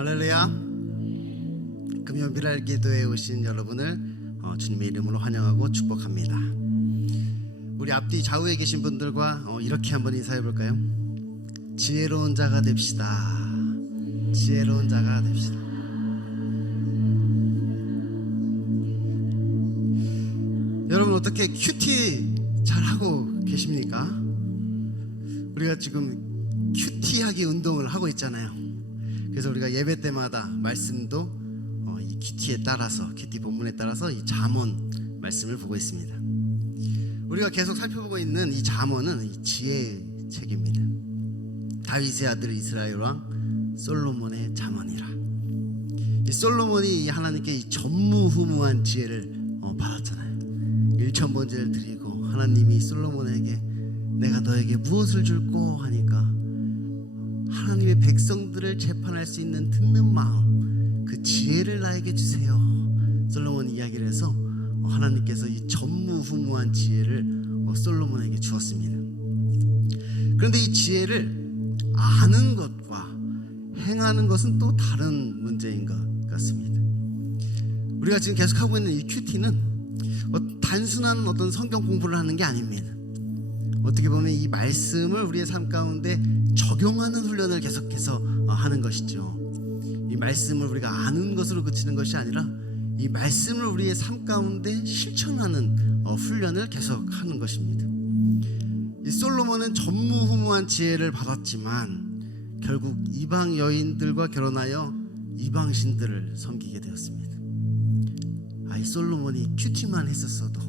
할렐루야. 금요 미랄 기도에 오신 여러분을 주님의 이름으로 환영하고 축복합니다. 우리 앞뒤 좌우에 계신 분들과 이렇게 한번 인사해 볼까요? 지혜로운 자가 됩시다. 지혜로운 자가 됩시다. 여러분 어떻게 큐티 잘하고 계십니까? 우리가 지금 큐티하기 운동을 하고 있잖아요. 그래서 우리가 예배 때마다 말씀도 이 큐티에 따라서, 큐티 본문에 따라서 이 잠언 말씀을 보고 있습니다. 우리가 계속 살펴보고 있는 이 잠언은 이 지혜의 책입니다. 다윗의 아들 이스라엘 왕 솔로몬의 잠언이라. 이 솔로몬이 하나님께 이 전무후무한 지혜를 받았잖아요. 1000번제를 드리고 하나님이 솔로몬에게 내가 너에게 무엇을 줄꼬 하니까 하나님의 백성들을 재판할 수 있는 듣는 마음, 그 지혜를 나에게 주세요. 솔로몬이 이야기를 해서 하나님께서 이 전무후무한 지혜를 솔로몬에게 주었습니다. 그런데 이 지혜를 아는 것과 행하는 것은 또 다른 문제인 것 같습니다. 우리가 지금 계속하고 있는 이 큐티는 단순한 어떤 성경 공부를 하는 게 아닙니다. 어떻게 보면 이 말씀을 우리의 삶 가운데 적용하는 훈련을 계속해서 하는 것이죠. 이 말씀을 우리가 아는 것으로 그치는 것이 아니라 이 말씀을 우리의 삶 가운데 실천하는 훈련을 계속하는 것입니다. 이 솔로몬은 전무후무한 지혜를 받았지만 결국 이방 여인들과 결혼하여 이방 신들을 섬기게 되었습니다. 이 솔로몬이 큐티만 했었어도,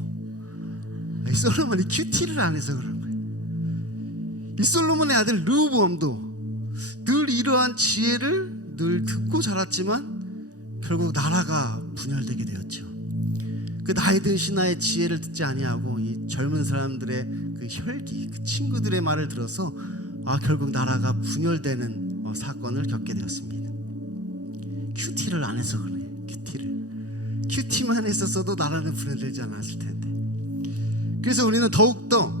이 솔로몬이 큐티를 안 해서 그런 거예요. 이 솔로몬의 아들 르호보암도 늘 이러한 지혜를 늘 듣고 자랐지만 결국 나라가 분열되게 되었죠. 그 나이든 신하의 지혜를 듣지 아니하고 이 젊은 사람들의 그 혈기, 그 친구들의 말을 들어서 결국 나라가 분열되는 사건을 겪게 되었습니다. 큐티를 안 해서 그래요. 큐티만 했었어도 나라는 분열되지 않았을 텐데. 그래서 우리는 더욱더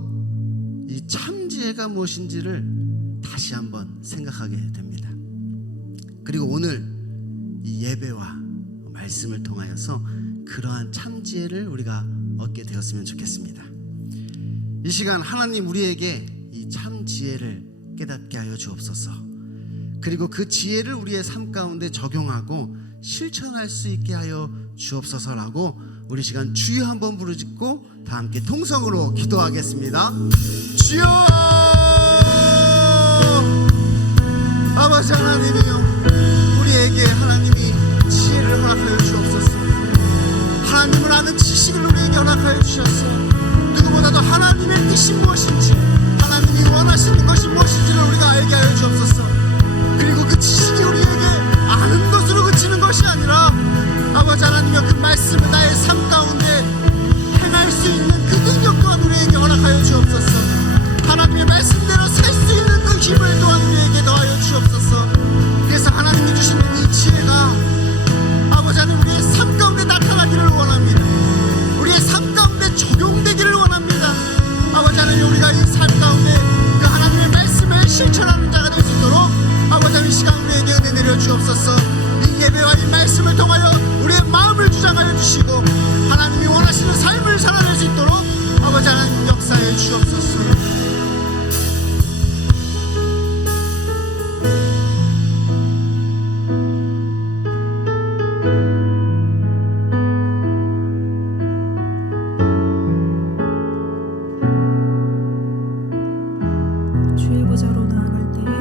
이 참지혜가 무엇인지를 다시 한번 생각하게 됩니다. 그리고 오늘 이 예배와 말씀을 통하여서 그러한 참지혜를 우리가 얻게 되었으면 좋겠습니다. 이 시간 하나님 우리에게 이 참지혜를 깨닫게 하여 주옵소서. 그리고 그 지혜를 우리의 삶 가운데 적용하고 실천할 수 있게 하여 주옵소서라고 우리 시간 주여 한번 부르짖고 다 함께 통성으로 기도하겠습니다. 주여! 아버지 하나님이여, 우리에게 하나님이 지혜를 허락하여 주옵소서. 하나님을 아는 지식을 우리에게 허락하여 주셨어요. 누구보다도 하나님의 뜻이 무엇인지, 하나님이 원하시는 것이 무엇인지를 우리가 알게 하여 주옵소서. 그리고 그 지식이 우리에게 아는 것으로 그치는 것이 아니라 아버지 하나님이여, 그 말씀을 나의 삶 가운데 행할 수 있는 그 능력 또한 우리에게 허락하여 주옵소서. 하나님의 말씀대로 살 수 있는 그 힘을 또한 우리에게 더하여 주옵소서. 그래서 하나님이 주시는 이 지혜가 아버지 하나님 우리의 삶 가운데 나타나기를 원합니다. 우리의 삶 가운데 적용되기를 원합니다. 아버지 하나님 우리가 이 삶 가운데 그 하나님의 말씀을 실천하는 자가 될 수 있도록 아버지 하나님 이 시간 우리에게 은혜 내려 주옵소서. 이 예배와 이 말씀을 통하여 우리의 마음을 주장하여 주시고 하나님이 원하시는 삶을 살아낼 수 있도록 아버지 하나님 역사해 주옵소서. 주의 보좌로 나아갈 때에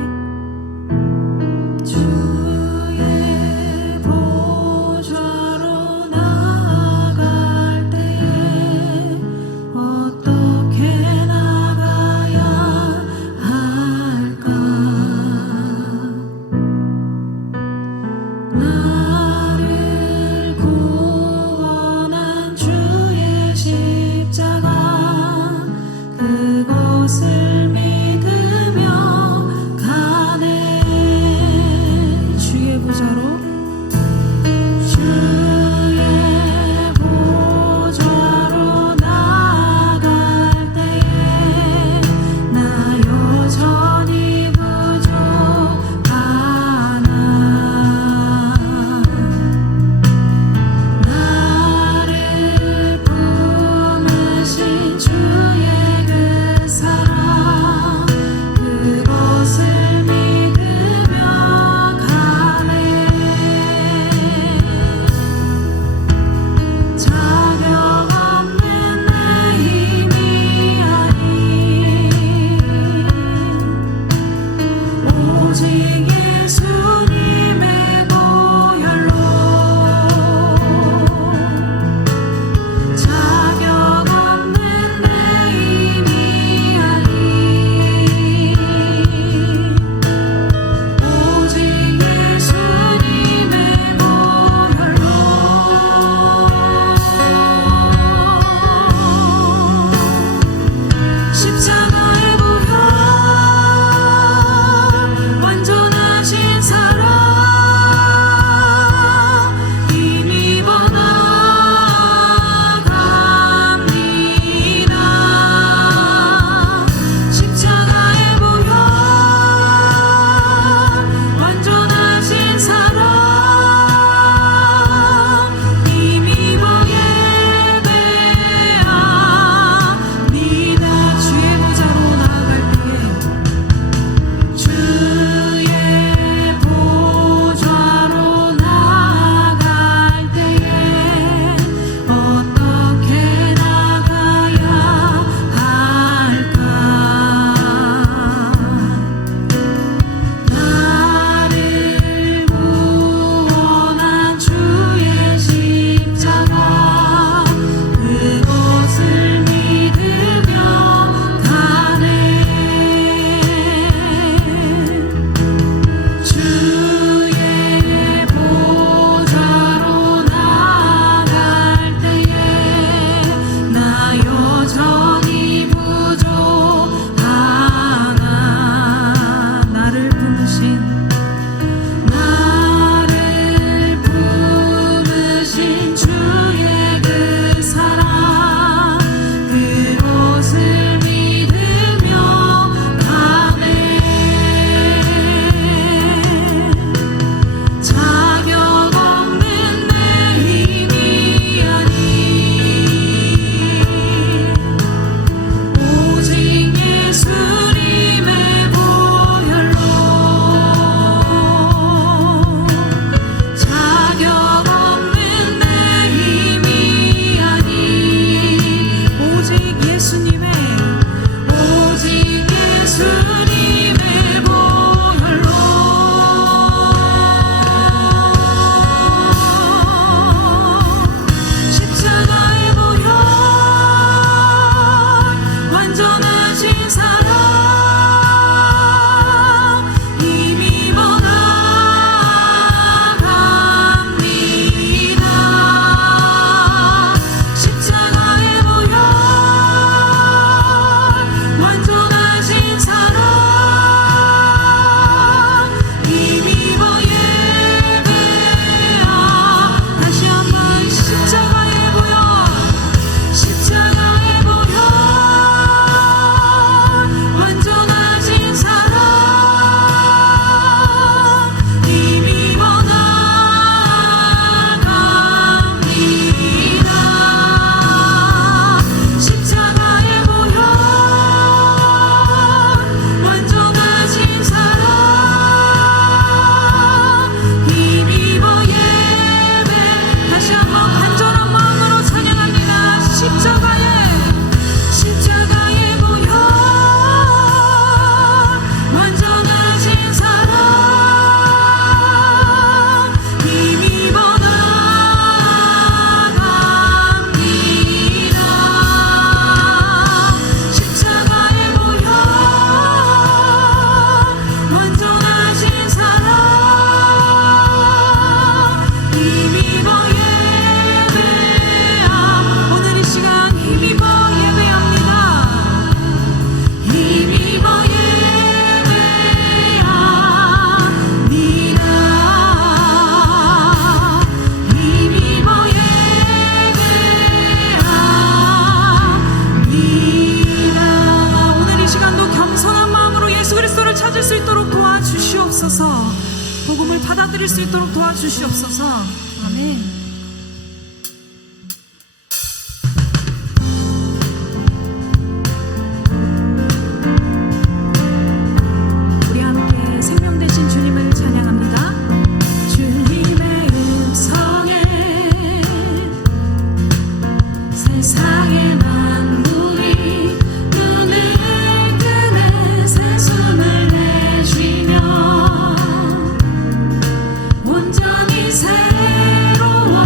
하도록 도와주시옵소서. 아멘. 우리 함께 생명 되신 주님을 찬양합니다. 주님의 음성에 세상의 만물이 눈을 뜨네. 새 숨을 내쉬며 온전히 새로워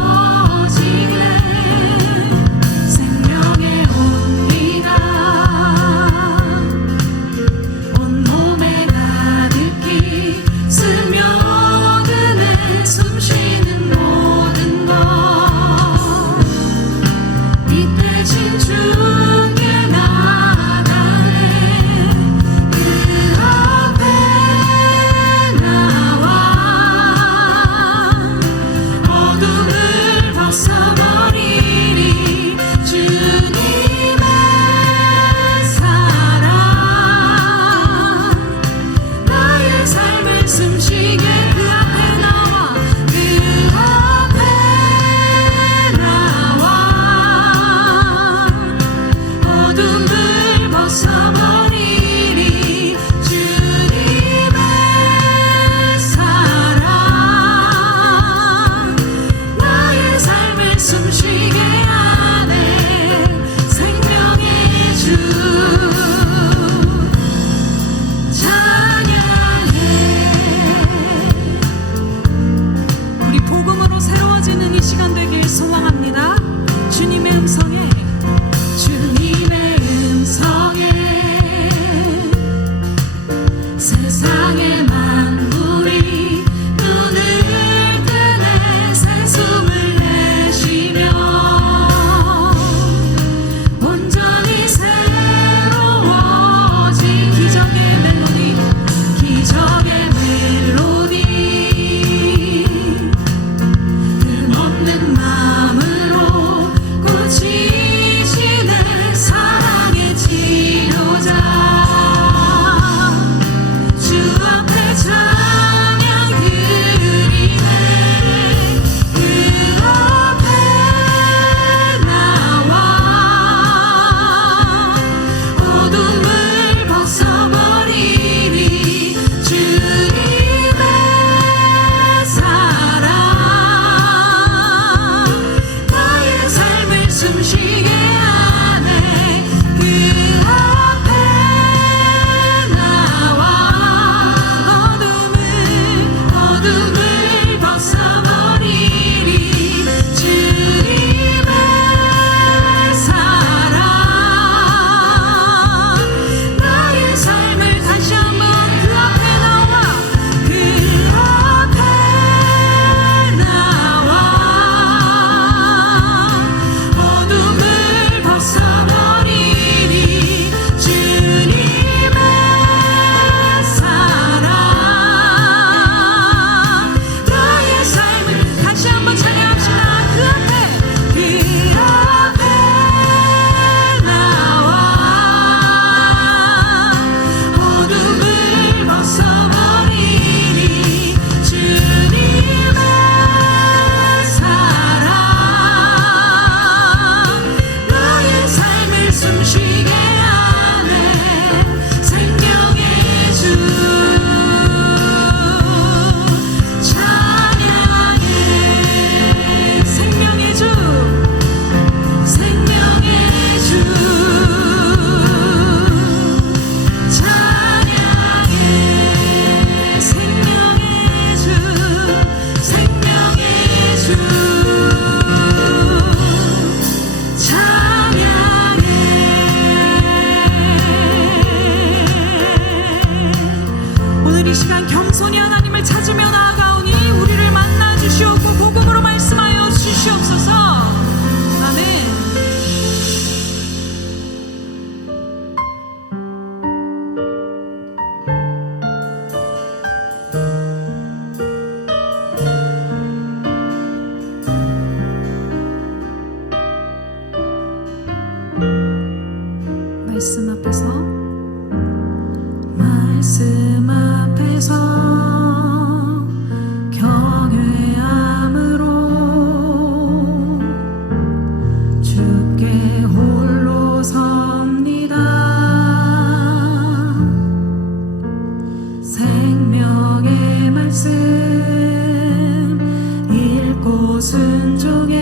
순종해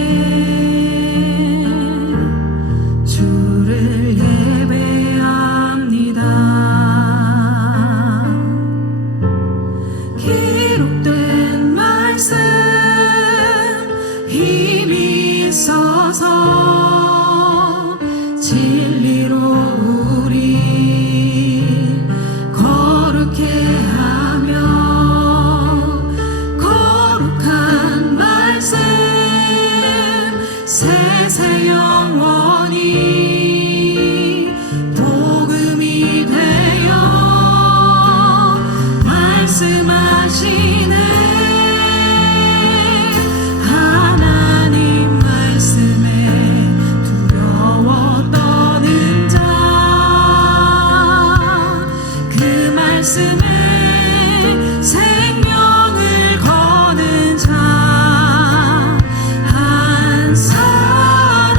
주를 예배합니다. 기록된 말씀 힘이 있어서 진리로 우리 거룩해 하며 거룩한 말씀 세세 영원히 복음이 되어 말씀하시네. 하나님 말씀에 두려워 떠는 자 그 말씀에 생명을 거는 자 한 사람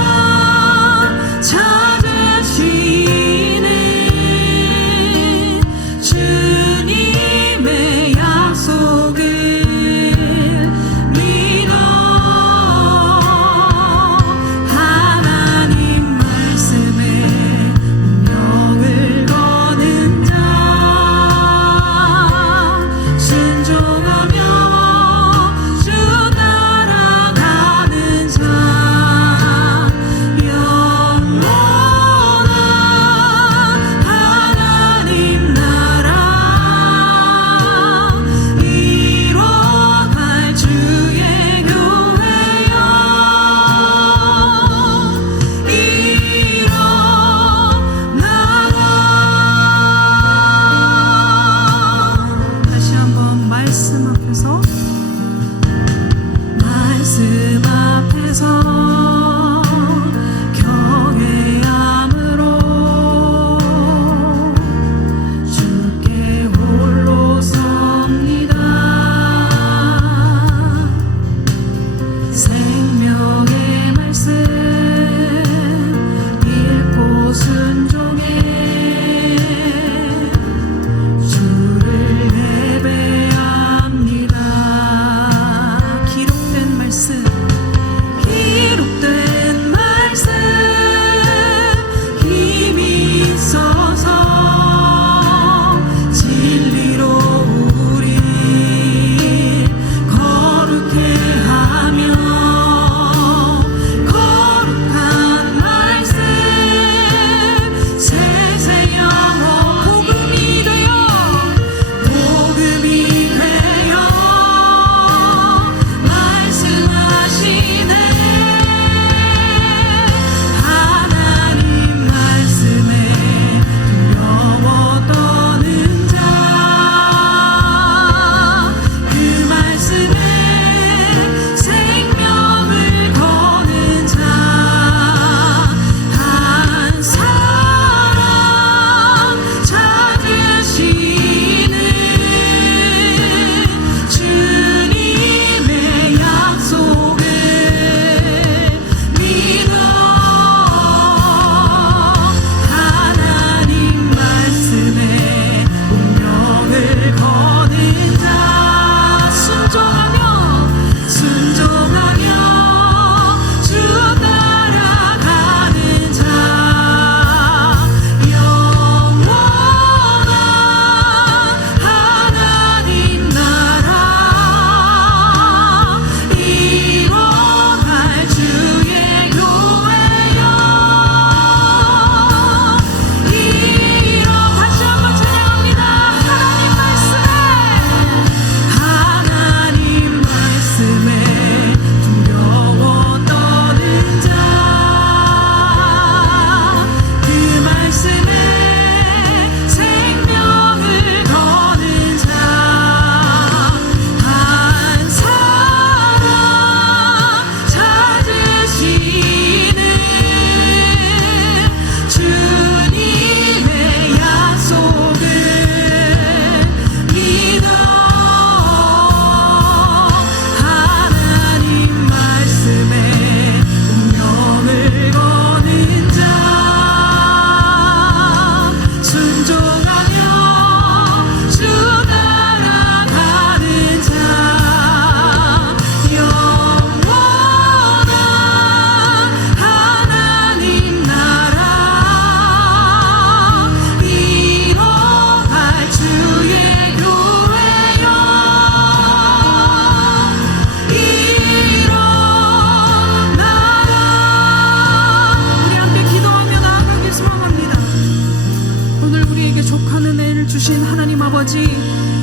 아버지,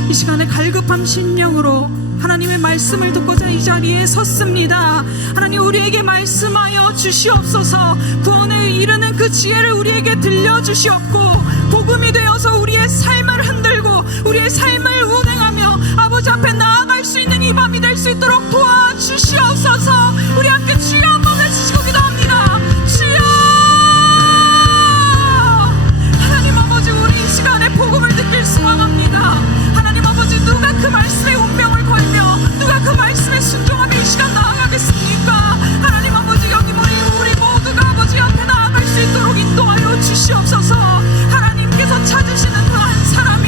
이 시간에 갈급한 심령으로 하나님의 말씀을 듣고자 이 자리에 섰습니다. 하나님, 우리에게 말씀하여 주시옵소서. 구원에 이르는 그 지혜를 우리에게 들려주시옵고, 복음이 되어서 우리의 삶을 흔들고 우리의 삶을 운행하며 아버지 앞에 나아갈 수 있는 이 밤이 될 수 있도록 도와주시옵소서. 우리 함께 주여 한번 외치시고 기도합니다. 주여! 하나님 아버지, 우리 이 시간에 복음을 듣길 소망합니다. 하나님 아버지, 누가 그 말씀에 운명을 걸며 누가 그 말씀에 순종하며 이 시간 나아가겠습니까? 하나님 아버지, 여기 우리 모두가 아버지 앞에 나아갈 수 있도록 인도하여 주시옵소서. 하나님께서 찾으시는 그 한 사람이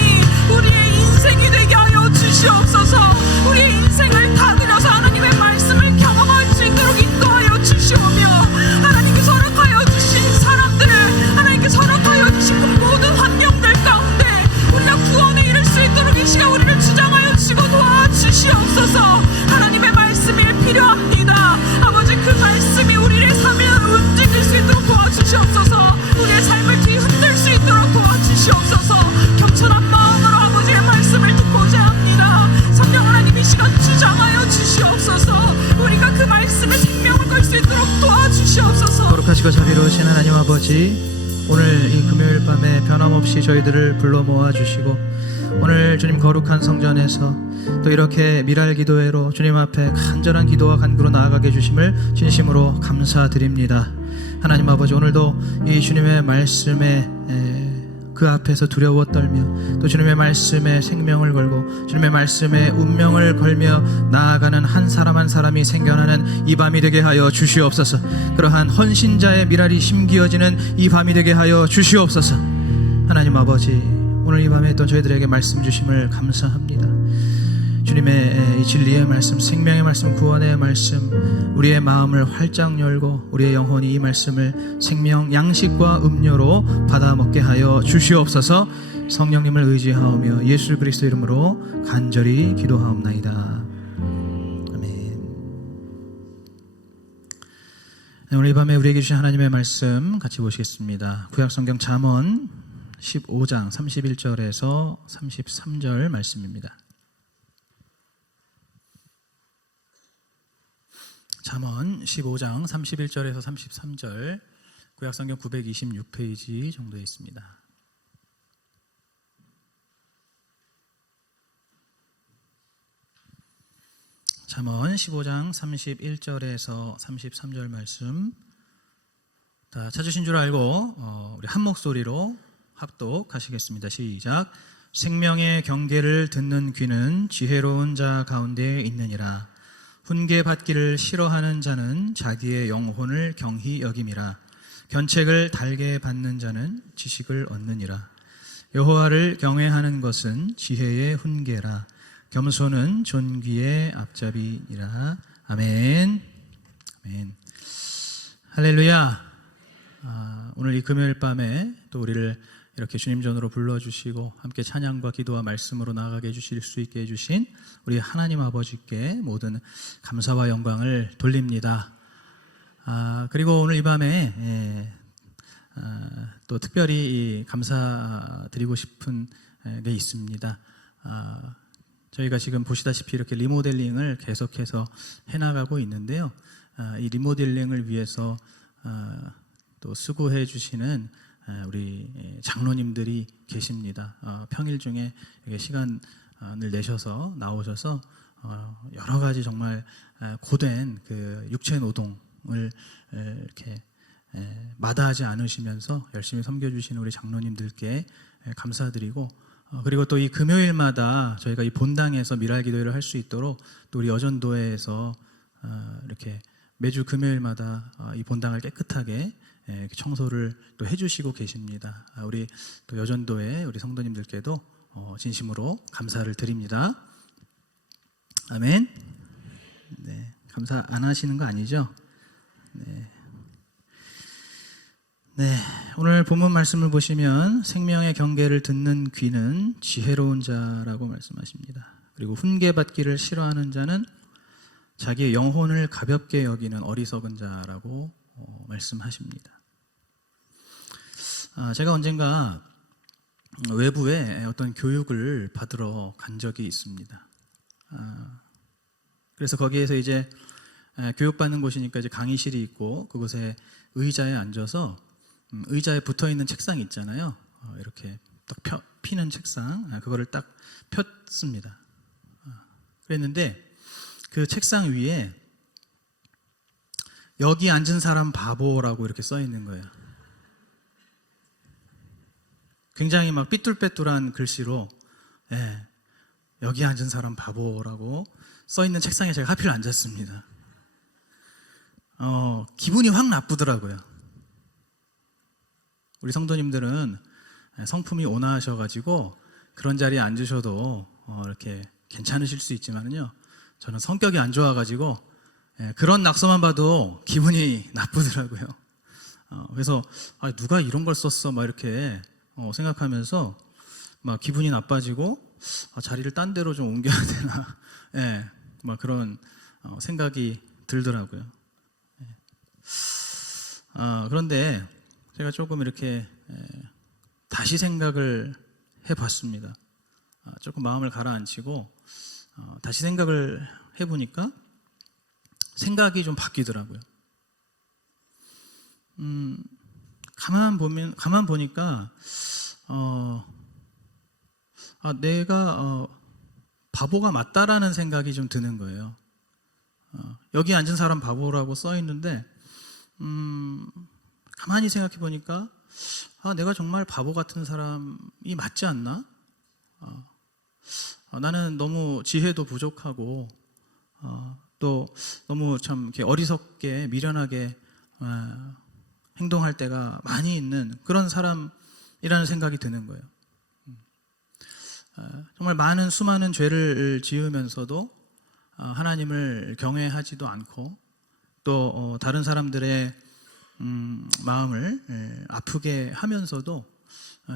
우리의 인생이 되게 하여 주시옵소서. 우리의 인생을 다그려서 하나님의 말씀을 경험할 수 있도록 인도하여 주시오며, 하나님께서 허락하여 주신 사람들, 하나님께서 허락하여 주신 그 모든 환경들 가운데 우리가 구원에 이를 수 있도록 이 시간 우리를 주장하여 주시고 도와주시옵소서. 하나님의 말씀이 필요합니다. 아버지, 그 말씀이 우리의 삶을 움직일 수 있도록 도와주시옵소서. 우리의 삶을 뒤흔들 수 있도록 도와주시옵소서. 겸손한 마음으로 아버지의 말씀을 듣고자 합니다. 성령 하나님, 이 시간 주장하여 주시옵소서. 우리가 그 말씀에 생명을 걸 수 있도록 도와주시옵소서. 거룩하시고 자비로우신 하나님 아버지, 오늘 이 금요일 밤에 변함없이 저희들을 불러 모아주시고, 오늘 주님 거룩한 성전에서 또 이렇게 미랄 기도회로 주님 앞에 간절한 기도와 간구로 나아가게 해주심을 진심으로 감사드립니다. 하나님 아버지, 오늘도 이 주님의 말씀에 그 앞에서 두려워 떨며 또 주님의 말씀에 생명을 걸고 주님의 말씀에 운명을 걸며 나아가는 한 사람 한 사람이 생겨나는 이 밤이 되게 하여 주시옵소서. 그러한 헌신자의 미랄이 심기어지는 이 밤이 되게 하여 주시옵소서. 하나님 아버지, 오늘 이 밤에 또 저희들에게 말씀 주심을 감사합니다. 주님의 이 진리의 말씀, 생명의 말씀, 구원의 말씀, 우리의 마음을 활짝 열고 우리의 영혼이 이 말씀을 생명, 양식과 음료로 받아 먹게 하여 주시옵소서. 성령님을 의지하오며 예수 그리스도 이름으로 간절히 기도하옵나이다. 아멘. 네, 오늘 이 밤에 우리에게 주신 하나님의 말씀 같이 보시겠습니다. 구약성경 잠언 15장 31절에서 33절 말씀입니다. 잠언 15장 31절에서 33절, 구약성경 926페이지 정도에 있습니다. 잠언 15장 31절에서 33절 말씀 다 찾으신 줄 알고 우리 한 목소리로 합독하시겠습니다. 시작. 생명의 경계를 듣는 귀는 지혜로운 자 가운데 있느니라. 훈계받기를 싫어하는 자는 자기의 영혼을 경히 여김이라. 견책을 달게 받는 자는 지식을 얻느니라. 여호와를 경외하는 것은 지혜의 훈계라. 겸손은 존귀의 앞잡이니라. 아멘. 아멘. 할렐루야. 오늘 이 금요일 밤에 또 우리를 이렇게 주님 전으로 불러주시고 함께 찬양과 기도와 말씀으로 나아가게 해주실 수 있게 해주신 우리 하나님 아버지께 모든 감사와 영광을 돌립니다. 그리고 오늘 이 밤에 또 특별히 감사드리고 싶은 게 있습니다. 저희가 지금 보시다시피 이렇게 리모델링을 계속해서 해나가고 있는데요. 이 리모델링을 위해서 또 수고해 주시는 우리 장로님들이 계십니다. 평일 중에 시간을 내셔서 나오셔서 여러 가지 정말 고된 그 육체 노동을 이렇게 마다하지 않으시면서 열심히 섬겨주시는 우리 장로님들께 감사드리고, 그리고 또 이 금요일마다 저희가 이 본당에서 미랄 기도회를 할 수 있도록 또 우리 여전도회에서 이렇게 매주 금요일마다 이 본당을 깨끗하게 청소를 또 해주시고 계십니다. 우리 또 여전도회 우리 성도님들께도 진심으로 감사를 드립니다. 아멘. 네, 감사 안 하시는 거 아니죠? 네. 네, 오늘 본문 말씀을 보시면 생명의 경계를 듣는 귀는 지혜로운 자라고 말씀하십니다. 그리고 훈계받기를 싫어하는 자는 자기의 영혼을 가볍게 여기는 어리석은 자라고 말씀하십니다. 제가 언젠가 외부에 어떤 교육을 받으러 간 적이 있습니다. 그래서 거기에서 이제 교육받는 곳이니까 이제 강의실이 있고 그곳에 의자에 앉아서 의자에 붙어 있는 책상이 있잖아요. 이렇게 딱 피는 책상, 그거를 딱 폈습니다. 그랬는데 그 책상 위에 여기 앉은 사람 바보라고 이렇게 써 있는 거예요. 굉장히 막 삐뚤빼뚤한 글씨로 여기 앉은 사람 바보라고 써 있는 책상에 제가 하필 앉았습니다. 기분이 확 나쁘더라고요. 우리 성도님들은 성품이 온화하셔가지고 그런 자리에 앉으셔도 이렇게 괜찮으실 수 있지만요, 저는 성격이 안 좋아가지고 그런 낙서만 봐도 기분이 나쁘더라고요. 그래서 누가 이런 걸 썼어 막 이렇게 생각하면서 막 기분이 나빠지고 자리를 딴 데로 좀 옮겨야 되나 막 그런 생각이 들더라고요. 그런데 제가 조금 이렇게 다시 생각을 해봤습니다. 조금 마음을 가라앉히고 다시 생각을 해보니까 생각이 좀 바뀌더라고요. 가만 보니까 내가 바보가 맞다라는 생각이 좀 드는 거예요. 여기 앉은 사람 바보라고 써 있는데 가만히 생각해 보니까 내가 정말 바보 같은 사람이 맞지 않나? 나는 너무 지혜도 부족하고 또 너무 참 이렇게 어리석게 미련하게 행동할 때가 많이 있는 그런 사람이라는 생각이 드는 거예요. 정말 많은 수많은 죄를 지으면서도 하나님을 경외하지도 않고 또 다른 사람들의 마음을 아프게 하면서도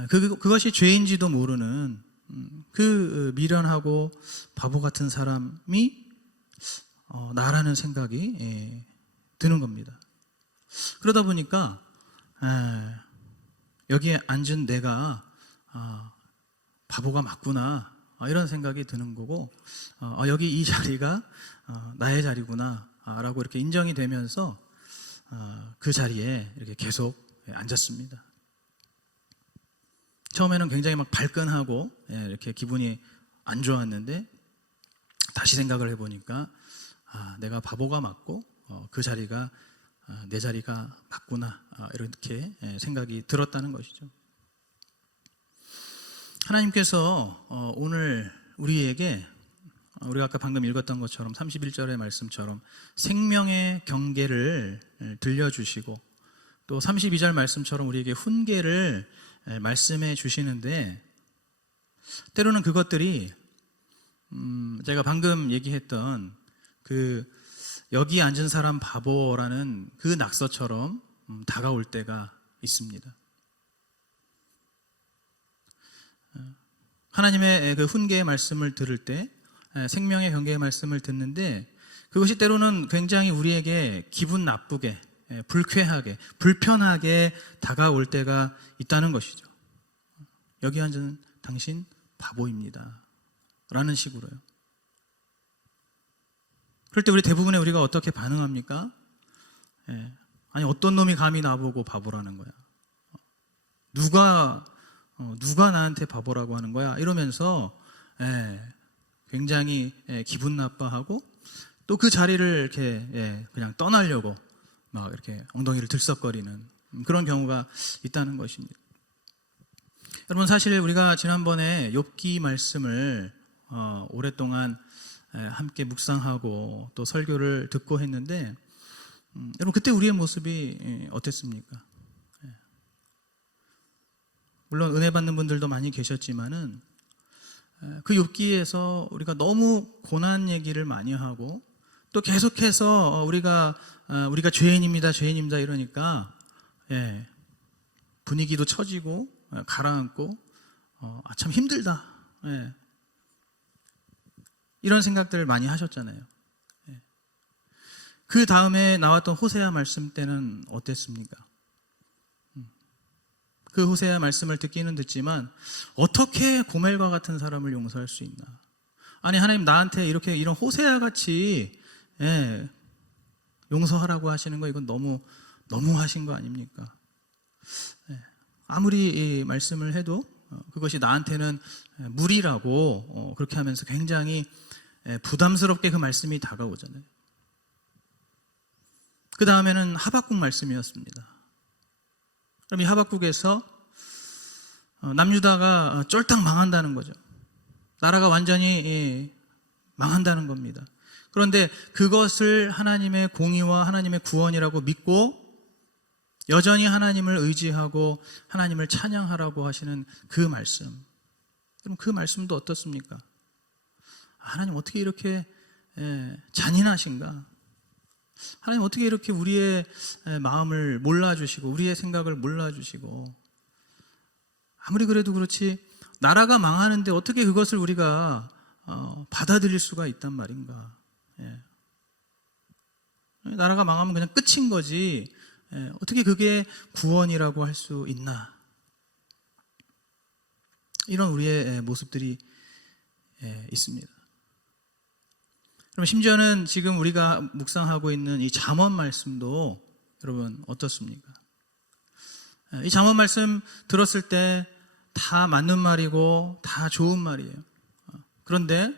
그것이 죄인지도 모르는 그 미련하고 바보 같은 사람이 나라는 생각이 드는 겁니다. 그러다 보니까 여기에 앉은 내가 바보가 맞구나 이런 생각이 드는 거고 여기 이 자리가 나의 자리구나 라고 이렇게 인정이 되면서 그 자리에 이렇게 계속 앉았습니다. 처음에는 굉장히 막 발끈하고 이렇게 기분이 안 좋았는데 다시 생각을 해보니까 내가 바보가 맞고 그 자리가 내 자리가 맞구나 이렇게 생각이 들었다는 것이죠. 하나님께서 오늘 우리에게 우리가 아까 방금 읽었던 것처럼 31절의 말씀처럼 생명의 경계를 들려주시고 또 32절 말씀처럼 우리에게 훈계를 말씀해 주시는데 때로는 그것들이 제가 방금 얘기했던 그 여기 앉은 사람 바보라는 그 낙서처럼 다가올 때가 있습니다. 하나님의 그 훈계의 말씀을 들을 때 생명의 경계의 말씀을 듣는데 그것이 때로는 굉장히 우리에게 기분 나쁘게 불쾌하게 불편하게 다가올 때가 있다는 것이죠. 여기 앉은 당신 바보입니다 라는 식으로요. 그럴 때 우리 대부분의 우리가 어떻게 반응합니까? 아니 어떤 놈이 감히 나보고 바보라는 거야. 누가 나한테 바보라고 하는 거야 이러면서 굉장히 기분 나빠하고 또 그 자리를 이렇게 그냥 떠나려고 막 이렇게 엉덩이를 들썩거리는 그런 경우가 있다는 것입니다. 여러분 사실 우리가 지난번에 욥기 말씀을 오랫동안 함께 묵상하고 또 설교를 듣고 했는데 여러분 그때 우리의 모습이 어땠습니까? 물론 은혜 받는 분들도 많이 계셨지만은 그 욥기에서 우리가 너무 고난 얘기를 많이 하고 또 계속해서 우리가 죄인입니다 이러니까 분위기도 처지고 가라앉고 참 힘들다 이런 생각들을 많이 하셨잖아요. 그 다음에 나왔던 호세아 말씀 때는 어땠습니까? 그 호세아 말씀을 듣기는 듣지만 어떻게 고멜과 같은 사람을 용서할 수 있나? 아니 하나님 나한테 이렇게 이런 호세아 같이 용서하라고 하시는 거 이건 너무 하신 거 아닙니까? 아무리 이 말씀을 해도 그것이 나한테는 무리라고 그렇게 하면서 굉장히 부담스럽게 그 말씀이 다가오잖아요. 그 다음에는 하박국 말씀이었습니다. 그럼 이 하박국에서 남유다가 쫄딱 망한다는 거죠. 나라가 완전히 망한다는 겁니다. 그런데 그것을 하나님의 공의와 하나님의 구원이라고 믿고 여전히 하나님을 의지하고 하나님을 찬양하라고 하시는 그 말씀. 그럼 그 말씀도 어떻습니까? 하나님 어떻게 이렇게 잔인하신가? 하나님 어떻게 이렇게 우리의 마음을 몰라주시고 우리의 생각을 몰라주시고 아무리 그래도 그렇지 나라가 망하는데 어떻게 그것을 우리가 받아들일 수가 있단 말인가? 나라가 망하면 그냥 끝인 거지 어떻게 그게 구원이라고 할 수 있나? 이런 우리의 모습들이 있습니다. 그럼 심지어는 지금 우리가 묵상하고 있는 이 잠언 말씀도 여러분 어떻습니까? 이 잠언 말씀 들었을 때 다 맞는 말이고 다 좋은 말이에요. 그런데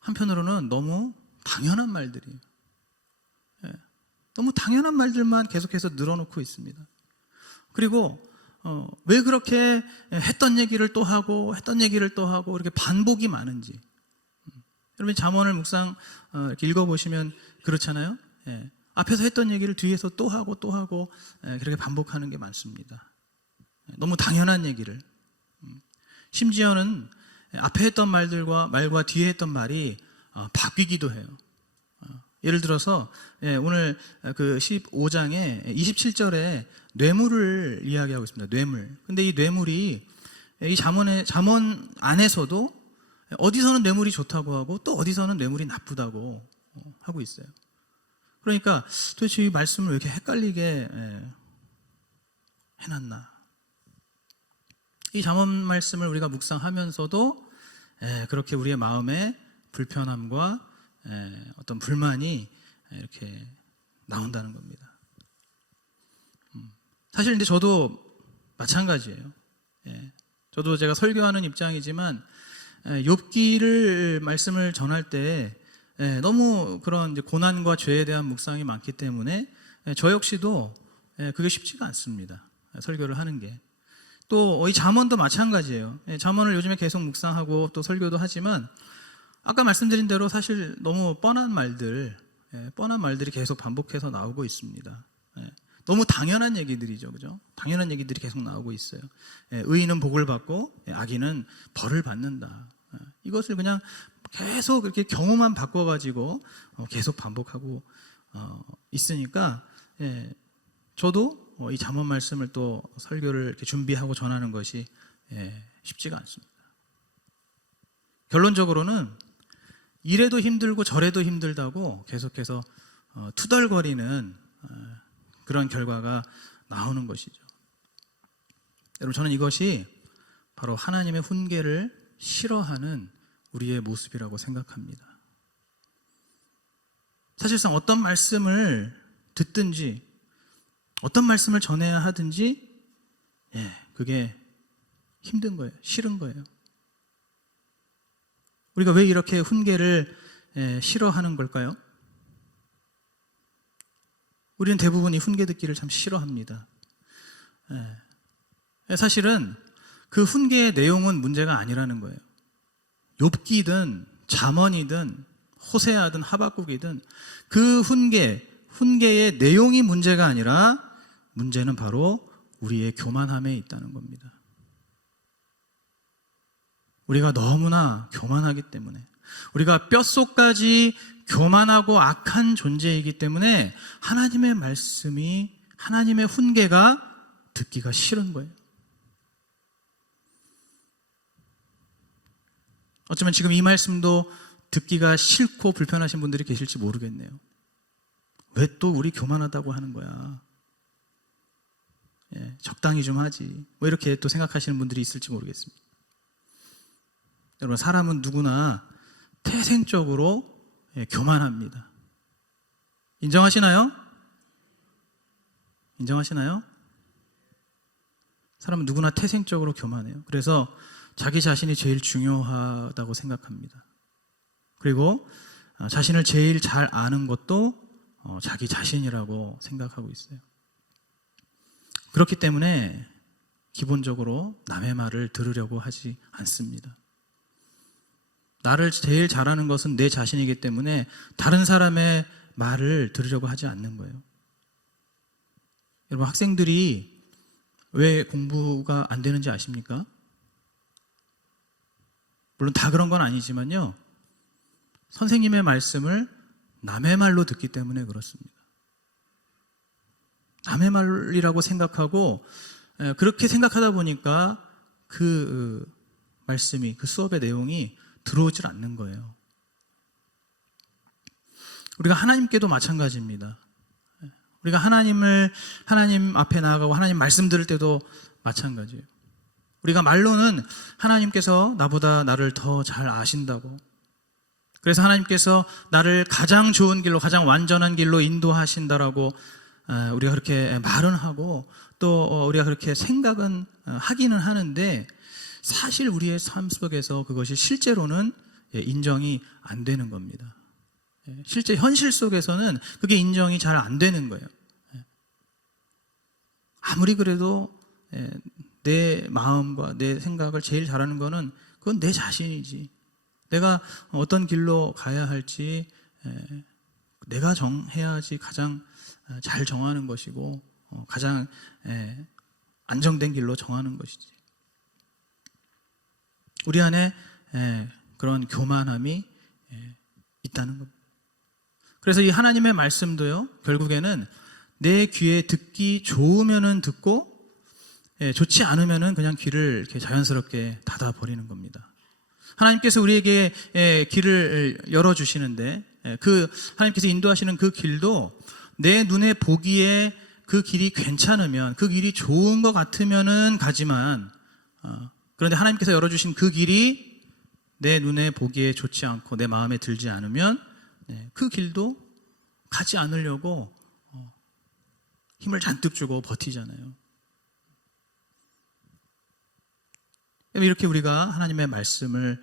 한편으로는 너무 당연한 말들이에요. 너무 당연한 말들만 계속해서 늘어놓고 있습니다. 그리고 왜 그렇게 했던 얘기를 또 하고 했던 얘기를 또 하고 이렇게 반복이 많은지 여러분 잠언을 묵상 이렇게 읽어보시면 그렇잖아요. 앞에서 했던 얘기를 뒤에서 또 하고 또 하고 그렇게 반복하는 게 많습니다. 너무 당연한 얘기를 심지어는 앞에 했던 말과 뒤에 했던 말이 바뀌기도 해요. 예를 들어서 오늘 그 15장에 27절에 뇌물을 이야기하고 있습니다. 뇌물. 근데 이 뇌물이 이 잠언 안에서도 어디서는 뇌물이 좋다고 하고 또 어디서는 뇌물이 나쁘다고 하고 있어요. 그러니까 도대체 이 말씀을 왜 이렇게 헷갈리게 해놨나? 이 잠언 말씀을 우리가 묵상하면서도 그렇게 우리의 마음에 불편함과 어떤 불만이 이렇게 나온다는 겁니다. 사실 근데 저도 마찬가지예요. 저도 제가 설교하는 입장이지만 욥기를 말씀을 전할 때 너무 그런 이제 고난과 죄에 대한 묵상이 많기 때문에 저 역시도 그게 쉽지가 않습니다. 설교를 하는 게. 또 이 잠언도 마찬가지예요. 잠언을 요즘에 계속 묵상하고 또 설교도 하지만 아까 말씀드린 대로 사실 너무 뻔한 말들이 계속 반복해서 나오고 있습니다. 너무 당연한 얘기들이죠, 그죠? 당연한 얘기들이 계속 나오고 있어요. 의인은 복을 받고 악인은 벌을 받는다. 이것을 그냥 계속 이렇게 경우만 바꿔가지고 계속 반복하고 있으니까 저도 이 잠언 말씀을 또 설교를 이렇게 준비하고 전하는 것이 쉽지가 않습니다. 결론적으로는 이래도 힘들고 저래도 힘들다고 계속해서 투덜거리는 그런 결과가 나오는 것이죠. 여러분 저는 이것이 바로 하나님의 훈계를 싫어하는 우리의 모습이라고 생각합니다. 사실상 어떤 말씀을 듣든지 어떤 말씀을 전해야 하든지 그게 힘든 거예요. 싫은 거예요. 우리가 왜 이렇게 훈계를 싫어하는 걸까요? 우리는 대부분 이 훈계 듣기를 참 싫어합니다. 사실은 그 훈계의 내용은 문제가 아니라는 거예요. 욥기든 잠언이든 호세아든 하박국이든 그 훈계의 내용이 문제가 아니라 문제는 바로 우리의 교만함에 있다는 겁니다. 우리가 너무나 교만하기 때문에 우리가 뼛속까지 교만하고 악한 존재이기 때문에 하나님의 말씀이 하나님의 훈계가 듣기가 싫은 거예요. 어쩌면 지금 이 말씀도 듣기가 싫고 불편하신 분들이 계실지 모르겠네요. 왜 또 우리 교만하다고 하는 거야? 적당히 좀 하지. 뭐 이렇게 또 생각하시는 분들이 있을지 모르겠습니다. 여러분, 사람은 누구나 태생적으로 교만합니다. 인정하시나요? 인정하시나요? 사람은 누구나 태생적으로 교만해요. 그래서 자기 자신이 제일 중요하다고 생각합니다. 그리고 자신을 제일 잘 아는 것도 자기 자신이라고 생각하고 있어요. 그렇기 때문에 기본적으로 남의 말을 들으려고 하지 않습니다. 나를 제일 잘하는 것은 내 자신이기 때문에 다른 사람의 말을 들으려고 하지 않는 거예요. 여러분, 학생들이 왜 공부가 안 되는지 아십니까? 물론 다 그런 건 아니지만요, 선생님의 말씀을 남의 말로 듣기 때문에 그렇습니다. 남의 말이라고 생각하고 그렇게 생각하다 보니까 그 말씀이, 그 수업의 내용이 들어오질 않는 거예요. 우리가 하나님께도 마찬가지입니다. 우리가 하나님 앞에 나아가고 하나님 말씀 들을 때도 마찬가지예요. 우리가 말로는 하나님께서 나보다 나를 더 잘 아신다고, 그래서 하나님께서 나를 가장 좋은 길로, 가장 완전한 길로 인도하신다라고 우리가 그렇게 말은 하고, 또 우리가 그렇게 생각은 하기는 하는데, 사실 우리의 삶 속에서 그것이 실제로는 인정이 안 되는 겁니다. 실제 현실 속에서는 그게 인정이 잘 안 되는 거예요. 아무리 그래도 내 마음과 내 생각을 제일 잘하는 거는 그건 내 자신이지. 내가 어떤 길로 가야 할지 내가 정해야지 가장 잘 정하는 것이고, 가장 안정된 길로 정하는 것이지. 우리 안에 그런 교만함이 있다는 겁니다. 그래서 이 하나님의 말씀도요, 결국에는 내 귀에 듣기 좋으면은 듣고, 좋지 않으면은 그냥 귀를 이렇게 자연스럽게 닫아버리는 겁니다. 하나님께서 우리에게 길을 열어주시는데, 하나님께서 인도하시는 그 길도 내 눈에 보기에 그 길이 괜찮으면, 그 길이 좋은 것 같으면은 가지만, 그런데 하나님께서 열어주신 그 길이 내 눈에 보기에 좋지 않고 내 마음에 들지 않으면 그 길도 가지 않으려고 힘을 잔뜩 주고 버티잖아요. 이렇게 우리가 하나님의 말씀을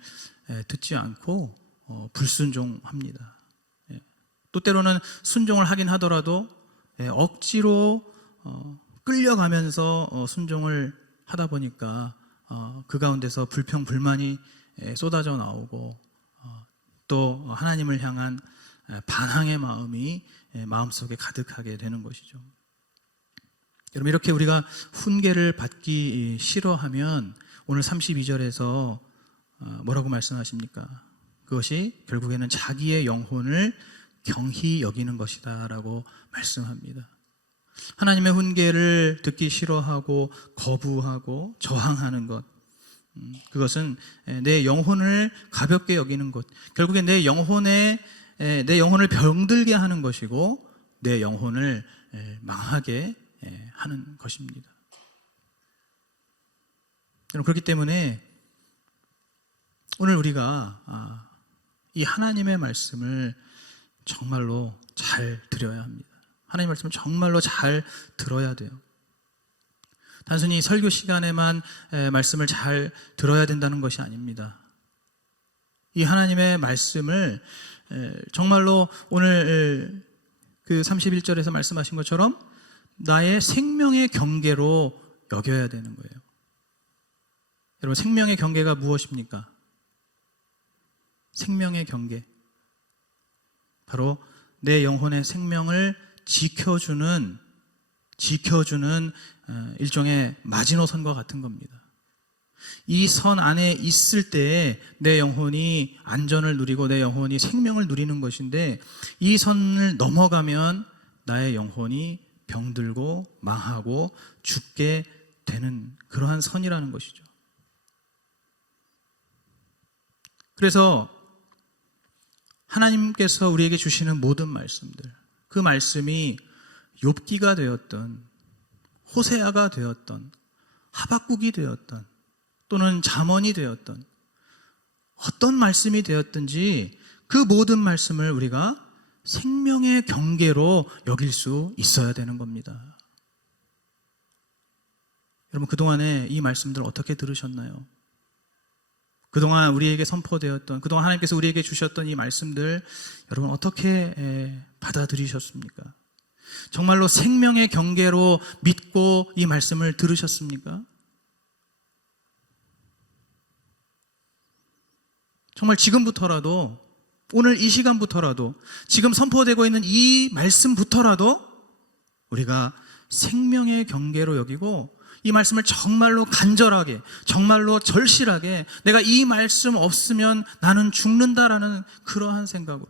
듣지 않고 불순종합니다. 또 때로는 순종을 하긴 하더라도 억지로 끌려가면서 순종을 하다 보니까 그 가운데서 불평, 불만이 쏟아져 나오고, 또 하나님을 향한 반항의 마음이 마음속에 가득하게 되는 것이죠. 여러분, 이렇게 우리가 훈계를 받기 싫어하면 오늘 32절에서 뭐라고 말씀하십니까? 그것이 결국에는 자기의 영혼을 경히 여기는 것이다 라고 말씀합니다. 하나님의 훈계를 듣기 싫어하고 거부하고 저항하는 것, 그것은 내 영혼을 가볍게 여기는 것, 결국에 내 영혼을 병들게 하는 것이고 내 영혼을 망하게 하는 것입니다. 그렇기 때문에 오늘 우리가 이 하나님의 말씀을 정말로 잘 들어야 합니다. 하나님의 말씀을 정말로 잘 들어야 돼요. 단순히 설교 시간에만 말씀을 잘 들어야 된다는 것이 아닙니다. 이 하나님의 말씀을 정말로 오늘 그 31절에서 말씀하신 것처럼 나의 생명의 경계로 여겨야 되는 거예요. 여러분, 생명의 경계가 무엇입니까? 생명의 경계, 바로 내 영혼의 생명을 지켜주는 일종의 마지노선과 같은 겁니다. 이 선 안에 있을 때에 내 영혼이 안전을 누리고 내 영혼이 생명을 누리는 것인데, 이 선을 넘어가면 나의 영혼이 병들고 망하고 죽게 되는 그러한 선이라는 것이죠. 그래서 하나님께서 우리에게 주시는 모든 말씀들, 그 말씀이 욥기가 되었던 호세아가 되었던, 하박국이 되었던, 또는 잠언이 되었던, 어떤 말씀이 되었든지 그 모든 말씀을 우리가 생명의 경계로 여길 수 있어야 되는 겁니다. 여러분, 그동안에 이 말씀들 어떻게 들으셨나요? 그동안 우리에게 선포되었던, 그동안 하나님께서 우리에게 주셨던 이 말씀들 여러분 어떻게 받아들이셨습니까? 정말로 생명의 경계로 믿고 이 말씀을 들으셨습니까? 정말 지금부터라도, 오늘 이 시간부터라도, 지금 선포되고 있는 이 말씀부터라도 우리가 생명의 경계로 여기고 이 말씀을 정말로 간절하게, 정말로 절실하게, 내가 이 말씀 없으면 나는 죽는다라는 그러한 생각으로,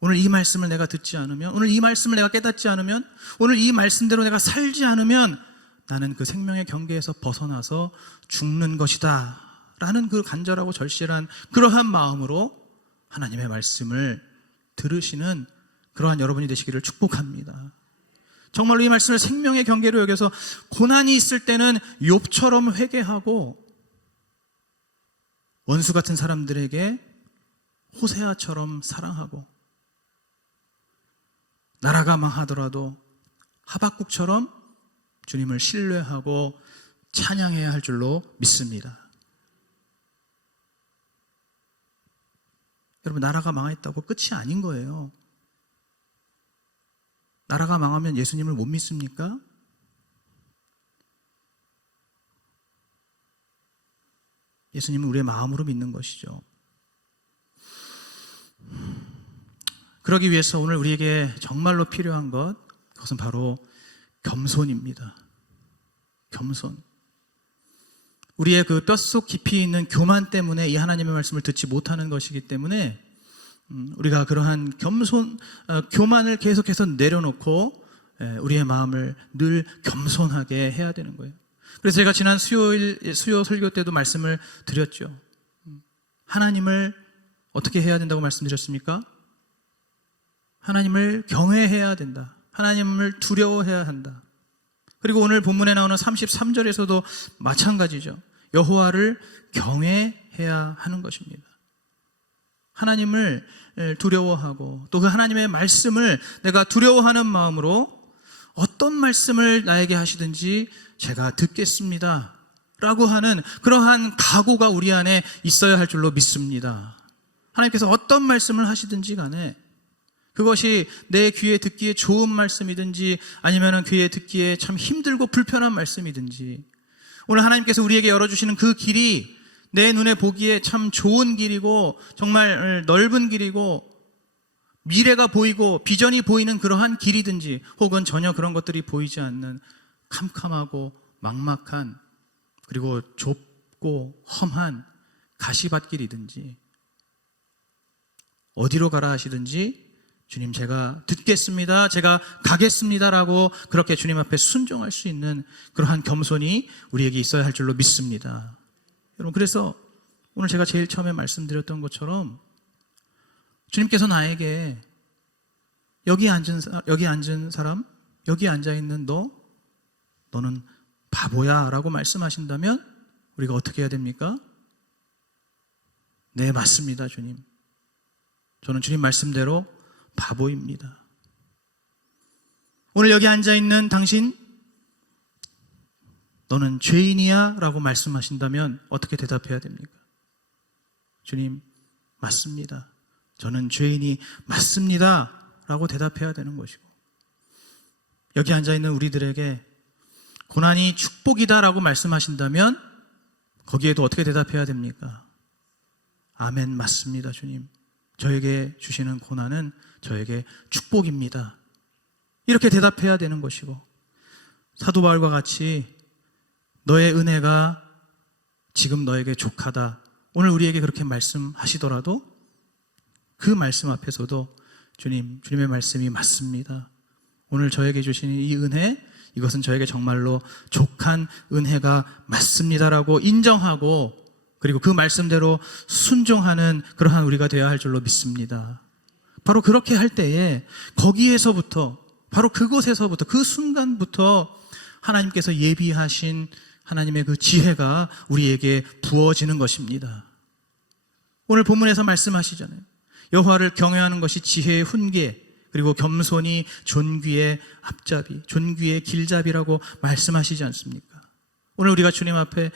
오늘 이 말씀을 내가 듣지 않으면, 오늘 이 말씀을 내가 깨닫지 않으면, 오늘 이 말씀대로 내가 살지 않으면 나는 그 생명의 경계에서 벗어나서 죽는 것이다 라는 그 간절하고 절실한 그러한 마음으로 하나님의 말씀을 들으시는 그러한 여러분이 되시기를 축복합니다. 정말로 이 말씀을 생명의 경계로 여겨서 고난이 있을 때는 욥처럼 회개하고, 원수 같은 사람들에게 호세아처럼 사랑하고, 나라가 망하더라도 하박국처럼 주님을 신뢰하고 찬양해야 할 줄로 믿습니다. 여러분, 나라가 망했다고 끝이 아닌 거예요. 나라가 망하면 예수님을 못 믿습니까? 예수님은 우리의 마음으로 믿는 것이죠. 그러기 위해서 오늘 우리에게 정말로 필요한 것, 그것은 바로 겸손입니다. 겸손. 우리의 그 뼛속 깊이 있는 교만 때문에 이 하나님의 말씀을 듣지 못하는 것이기 때문에 우리가 그러한 교만을 계속해서 내려놓고 우리의 마음을 늘 겸손하게 해야 되는 거예요. 그래서 제가 지난 수요 설교 때도 말씀을 드렸죠. 하나님을 어떻게 해야 된다고 말씀드렸습니까? 하나님을 경외해야 된다. 하나님을 두려워해야 한다. 그리고 오늘 본문에 나오는 33절에서도 마찬가지죠. 여호와를 경외해야 하는 것입니다. 하나님을 두려워하고 또 그 하나님의 말씀을 내가 두려워하는 마음으로 어떤 말씀을 나에게 하시든지 제가 듣겠습니다 라고 하는 그러한 각오가 우리 안에 있어야 할 줄로 믿습니다. 하나님께서 어떤 말씀을 하시든지 간에 그것이 내 귀에 듣기에 좋은 말씀이든지 아니면 귀에 듣기에 참 힘들고 불편한 말씀이든지, 오늘 하나님께서 우리에게 열어주시는 그 길이 내 눈에 보기에 참 좋은 길이고 정말 넓은 길이고 미래가 보이고 비전이 보이는 그러한 길이든지, 혹은 전혀 그런 것들이 보이지 않는 캄캄하고 막막한 그리고 좁고 험한 가시밭길이든지, 어디로 가라 하시든지 주님 제가 듣겠습니다, 제가 가겠습니다라고 그렇게 주님 앞에 순종할 수 있는 그러한 겸손이 우리에게 있어야 할 줄로 믿습니다. 여러분, 그래서 오늘 제가 제일 처음에 말씀드렸던 것처럼 주님께서 나에게 여기 앉은 사람, 여기 앉아있는 너는 바보야 라고 말씀하신다면 우리가 어떻게 해야 됩니까? 네, 맞습니다 주님, 저는 주님 말씀대로 바보입니다. 오늘 여기 앉아있는 당신, 너는 죄인이야 라고 말씀하신다면 어떻게 대답해야 됩니까? 주님, 맞습니다, 저는 죄인이 맞습니다 라고 대답해야 되는 것이고, 여기 앉아있는 우리들에게 고난이 축복이다 라고 말씀하신다면 거기에도 어떻게 대답해야 됩니까? 아멘, 맞습니다 주님, 저에게 주시는 고난은 저에게 축복입니다, 이렇게 대답해야 되는 것이고, 사도 바울과 같이 너의 은혜가 지금 너에게 족하다, 오늘 우리에게 그렇게 말씀하시더라도 그 말씀 앞에서도 주님의 말씀이 맞습니다, 오늘 저에게 주시는 이 은혜, 이것은 저에게 정말로 족한 은혜가 맞습니다라고 인정하고, 그리고 그 말씀대로 순종하는 그러한 우리가 되어야 할 줄로 믿습니다. 바로 그렇게 할 때에 거기에서부터 바로 그곳에서부터, 그 순간부터 하나님께서 예비하신 하나님의 그 지혜가 우리에게 부어지는 것입니다. 오늘 본문에서 말씀하시잖아요. 여호와를 경외하는 것이 지혜의 훈계, 그리고 겸손이 존귀의 앞잡이, 존귀의 길잡이라고 말씀하시지 않습니까? 오늘 우리가 주님 앞에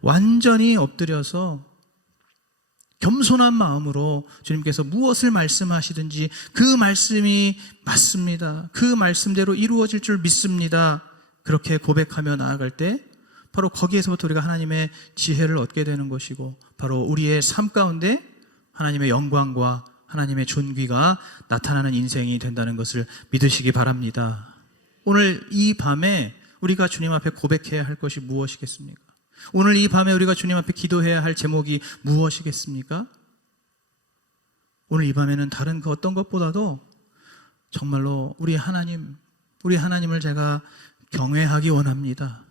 완전히 엎드려서 겸손한 마음으로 주님께서 무엇을 말씀하시든지 그 말씀이 맞습니다, 그 말씀대로 이루어질 줄 믿습니다, 그렇게 고백하며 나아갈 때 바로 거기에서부터 우리가 하나님의 지혜를 얻게 되는 것이고, 바로 우리의 삶 가운데 하나님의 영광과 하나님의 존귀가 나타나는 인생이 된다는 것을 믿으시기 바랍니다. 오늘 이 밤에 우리가 주님 앞에 고백해야 할 것이 무엇이겠습니까? 오늘 이 밤에 우리가 주님 앞에 기도해야 할 제목이 무엇이겠습니까? 오늘 이 밤에는 다른 그 어떤 것보다도 정말로 우리 하나님을 제가 경외하기 원합니다.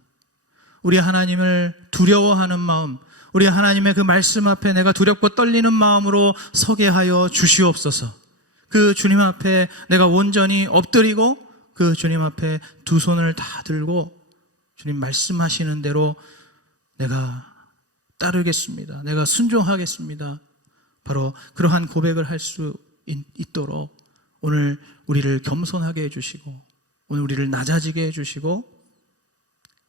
우리 하나님을 두려워하는 마음, 우리 하나님의 그 말씀 앞에 내가 두렵고 떨리는 마음으로 서게 하여 주시옵소서. 그 주님 앞에 내가 온전히 엎드리고 그 주님 앞에 두 손을 다 들고 주님 말씀하시는 대로 내가 따르겠습니다, 내가 순종하겠습니다, 바로 그러한 고백을 할 수 있도록 오늘 우리를 겸손하게 해주시고 오늘 우리를 낮아지게 해주시고,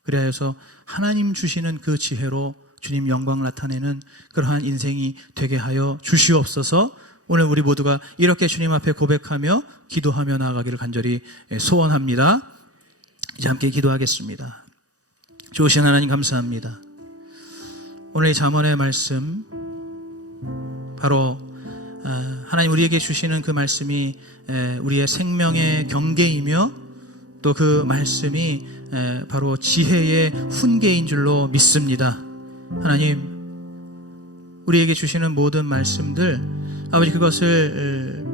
그래서 하나님 주시는 그 지혜로 주님 영광 나타내는 그러한 인생이 되게 하여 주시옵소서. 오늘 우리 모두가 이렇게 주님 앞에 고백하며 기도하며 나아가기를 간절히 소원합니다. 이제 함께 기도하겠습니다. 좋으신 하나님 감사합니다. 오늘 이 잠언의 말씀, 바로 하나님 우리에게 주시는 그 말씀이 우리의 생명의 경계이며 또 그 말씀이 바로 지혜의 훈계인 줄로 믿습니다. 하나님, 우리에게 주시는 모든 말씀들, 아버지, 그것을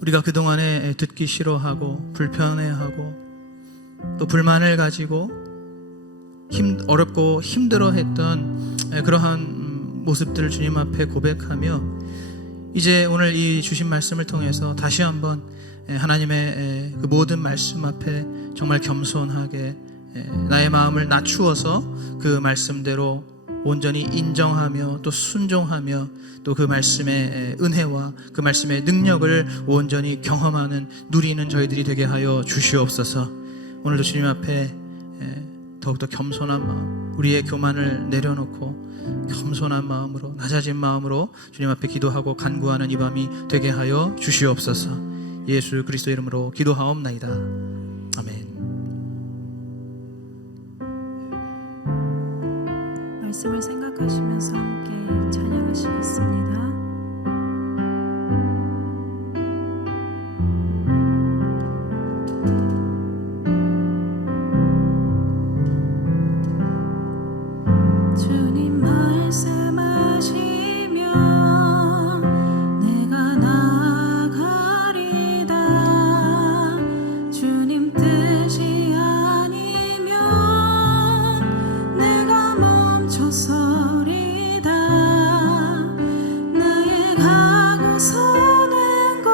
우리가 그동안에 듣기 싫어하고 불편해하고 또 불만을 가지고 어렵고 힘들어했던 그러한 모습들을 주님 앞에 고백하며, 이제 오늘 이 주신 말씀을 통해서 다시 한번 하나님의 그 모든 말씀 앞에 정말 겸손하게 나의 마음을 낮추어서 그 말씀대로 온전히 인정하며 또 순종하며 또 그 말씀의 은혜와 그 말씀의 능력을 온전히 경험하는, 누리는 저희들이 되게 하여 주시옵소서. 오늘도 주님 앞에 더욱더 겸손한 마음, 우리의 교만을 내려놓고 겸손한 마음으로, 낮아진 마음으로 주님 앞에 기도하고 간구하는 이 밤이 되게 하여 주시옵소서. 예수 그리스도 이름으로 기도하옵나이다. 아멘. 말씀을 생각하시면서 함께 찬양하시겠습니다. 주님 말씀하시면 내가 나가리다. 주님 뜻이 아니면 내가 멈춰서리다. 나의 가고 서는 것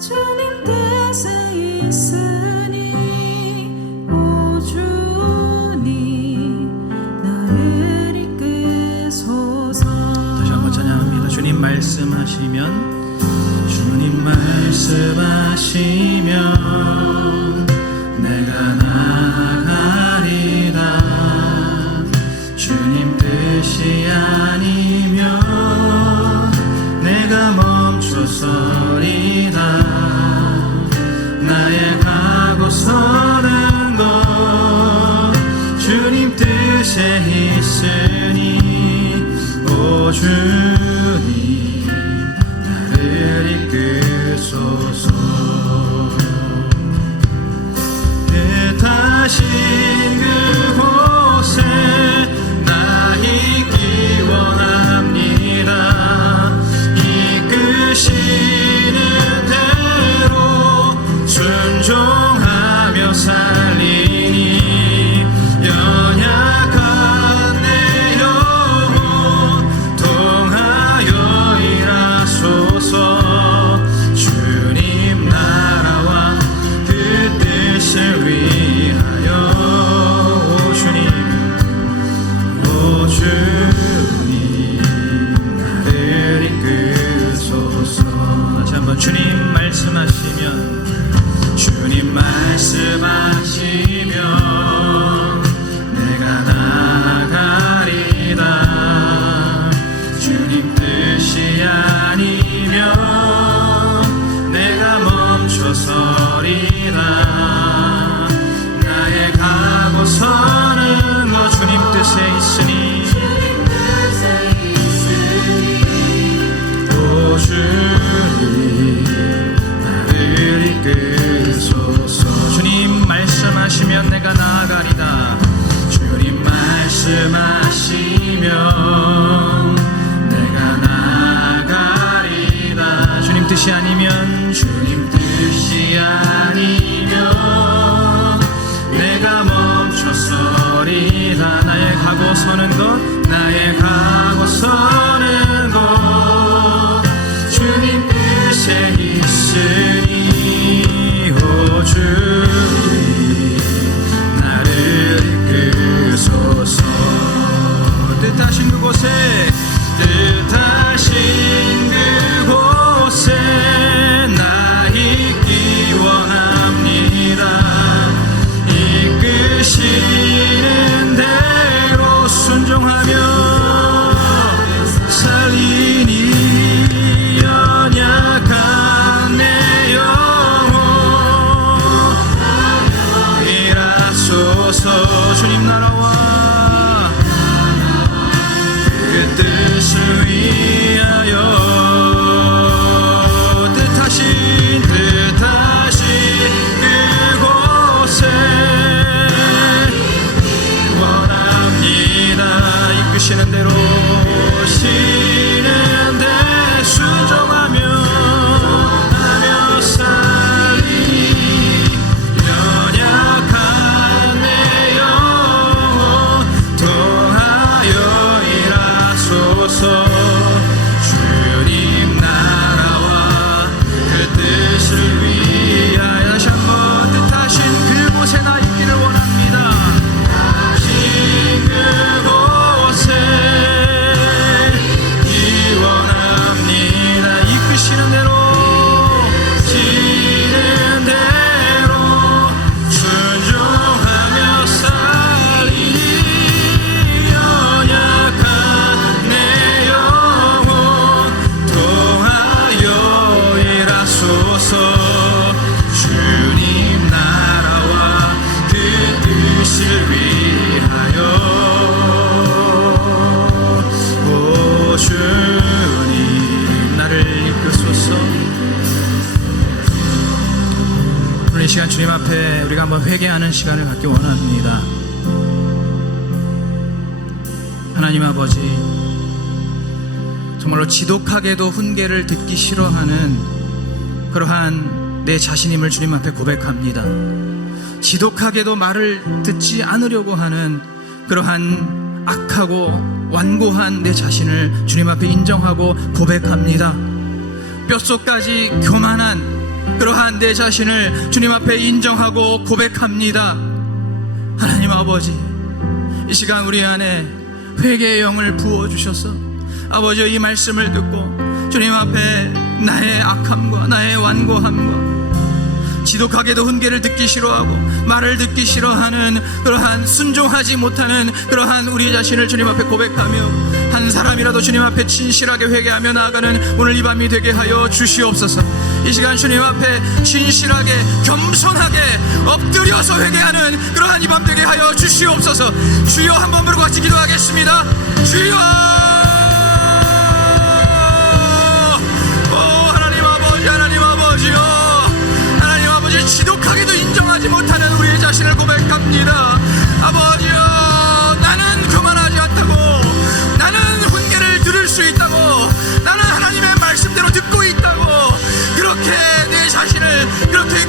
주님 뜻에 있으니 오 주님 나를 이끄소서. 다시 한번 찬양합니다. 주님 말씀하시면, 주님 말씀하시면 내가 나가리다. 주님 뜻이 아니면 내가 멈춰서리다. 나의 가고 서는 것 주님 뜻에 있으니 오 주님 나를 이끄소서. 한번 주님 말씀하시면 주님 말씀하시면 내가 나가리다 주님 뜻이 아니면 내가 멈춰서리다 나의 가고 서는 것 주님 뜻에 있으니 오 주님 나를 이끄소서 주님 말씀하시면 내가 나아가리다 주님 말씀하시면 내가 나아가리다 주님 뜻이 아니면 주님 뜻이 아니면 내가 멈춰서리다 나의 가고 서는 것 나의 가고 서는 것 주님 뜻에 있으니 오 주님 나를 이끄소서 뜻하신 그곳에 나 있기 원합니다 이끄시는 대로 순종하며 살리니 연약한 내 영혼 일하소서 주님 나라와 그 뜻을 위하여 뜻하신 그곳에 원합니다 이끄시는 대로 시는 데 순종하며 하며 살리니 연약한 내 영혼 통하여 일하소서 주님 나라와 그 뜻을 위하여 다시 한번 뜻하신 그곳에 나 있기를 원합니다 뜻하신 그곳에 원합니다 이끄시는 대로 지는 대로 순종하며 살리니 연약한 내 영혼 통하여 일하소서 주님 나라와 그 뜻을 위하여 오 주님 나를 이끄소서 오늘 이 시간 주님 앞에 우리가 한번 회개하는 시간을 갖기 원합니다 하나님 아버지 정말로 지독하게도 훈계를 듣기 싫어하는 그러한 내 자신임을 주님 앞에 고백합니다 지독하게도 말을 듣지 않으려고 하는 그러한 악하고 완고한 내 자신을 주님 앞에 인정하고 고백합니다 뼛속까지 교만한 그러한 내 자신을 주님 앞에 인정하고 고백합니다 하나님 아버지 이 시간 우리 안에 회개의 영을 부어주셔서 아버지 이 말씀을 듣고 주님 앞에 나의 악함과 나의 완고함과 지독하게도 훈계를 듣기 싫어하고 말을 듣기 싫어하는 그러한 순종하지 못하는 그러한 우리 자신을 주님 앞에 고백하며 한 사람이라도 주님 앞에 진실하게 회개하며 나아가는 오늘 이 밤이 되게 하여 주시옵소서 이 시간 주님 앞에 진실하게 겸손하게 엎드려서 회개하는 그러한 이 밤 되게 하여 주시옵소서 주여 한 번 부르고 같이 기도하겠습니다 주여 지독하게도 인정하지 못하는 우리의 자신을 고백합니다 아버지여 나는 교만하지 않다고 나는 훈계를 들을 수 있다고 나는 하나님의 말씀대로 듣고 있다고 그렇게 내 자신을 그렇게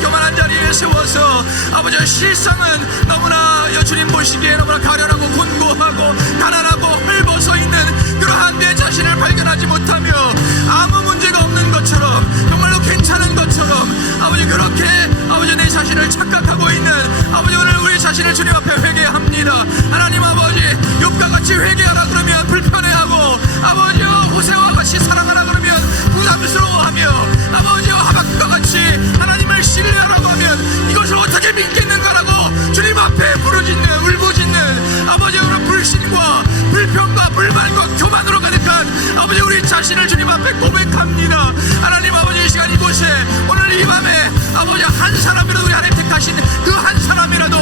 교만한 자리에 세워서 아버지 실상은 너무나 주님 보시기에 너무나 가련하고 곤고하고 가난하고 헐벗어 있는 그러한 내 자신을 발견하지 못하며 아무 문제가 없는 것처럼 정말로 괜찮은 것처럼 아버지 그렇게 아버지 내 자신을 착각하고 있는 아버지 오늘 우리 자신을 주님 앞에 회개합니다 하나님 아버지 욥과 같이 회개하라 그러면 불편해하고 아버지여 호세와 같이 사랑하라 그러면 부담스러워합니다 신뢰하며 아버지와 하박과 같이 하나님을 신뢰하라고 하면 이것을 어떻게 믿겠는가라고 주님 앞에 부르짖는 울부짖는 아버지 그런 불신과 불평과 불만과 교만으로 가득한 아버지 우리 자신을 주님 앞에 고백합니다. 하나님 아버지 이 시간 이곳에 오늘 이 밤에 아버지 한 사람이라도 우리 하나님 택하신 그 한 사람이라도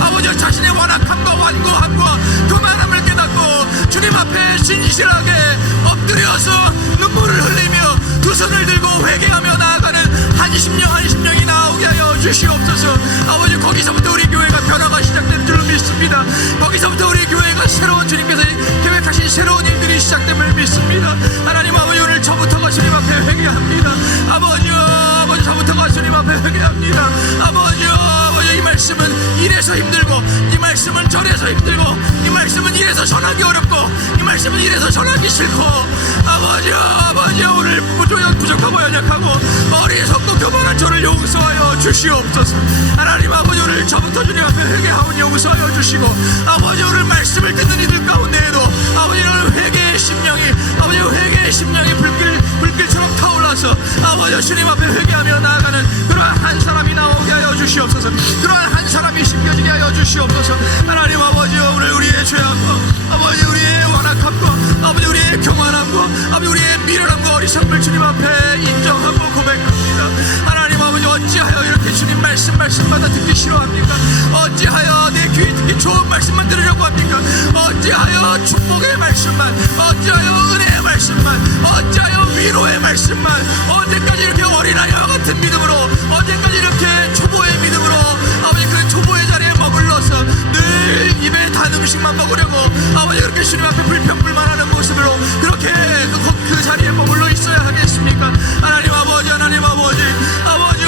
아버지 자신의 완악함과 완고함과 교만함을 깨닫고 주님 앞에 진실하게 엎드려서 눈물을 흘리며 두 손을 들고 회개하며 나아가는 한 심령이 나오게 하여 주시옵소서. 아버지 거기서부터 우리 교회가 변화가 시작된 줄 믿습니다. 거기서부터 우리 교회가 새로운 주님께서 계획하신 새로운 일들이 시작됨을 믿습니다. 하나님 아버지 오늘 저부터가 주님 앞에 회개합니다. 아버지 저부터가 주님 앞에 회개합니다. 아버지 이 말씀은 이래서 힘들고 이 말씀은 저래서 힘들고 이 말씀은 이래서 전하기 어렵고 이 말씀은 이래서 전하기 싫고 아버지 오늘 부족하고 연약하고 어리석고 교만한 저를 용서하여 주시옵소서. 하나님 아버지 오늘 저부터 주님 앞에 회개하오니 용서하여 주시고 아버지 오늘 말씀을 듣는 이들 가운데에도 아버지 오늘 회개의 심령이 불길처럼 타올라서 아버지 주님 앞에 회개하며 나아가는 그러한 한 사람이 나오게 하여 주시옵소서. 그러한 한 사람이 심겨지게 하여 주시옵소서. 하나님 아버지 오늘 우리의 죄악과 아버지 우리의 완악함과 아버지 우리의 교만함과 아버지 우리의 미련함과 어리석음을 주님 앞에 인정하고 고백합니다. 하나님 아버지 어찌하여 이렇게 주님 말씀마다 듣기 싫어합니까? 어찌하여 내 귀에 듣기 좋은 말씀만 들으려고 합니까? 어찌하여 축복의 말씀만 어찌하여 은혜의 말씀만 어찌하여 위로의 말씀만 언제까지 이렇게 어린아이와 같은 믿음으로 언제까지 이렇게 초보의 믿음으로 아버지 그 초보의 자리에 머물러서 늘 입에 단 음식만 먹으려고 아버지 그렇게 주님 앞에 불평불만하는 모습으로 그렇게 그 자리에 머물러 있어야 하겠습니까? 하나님 아버지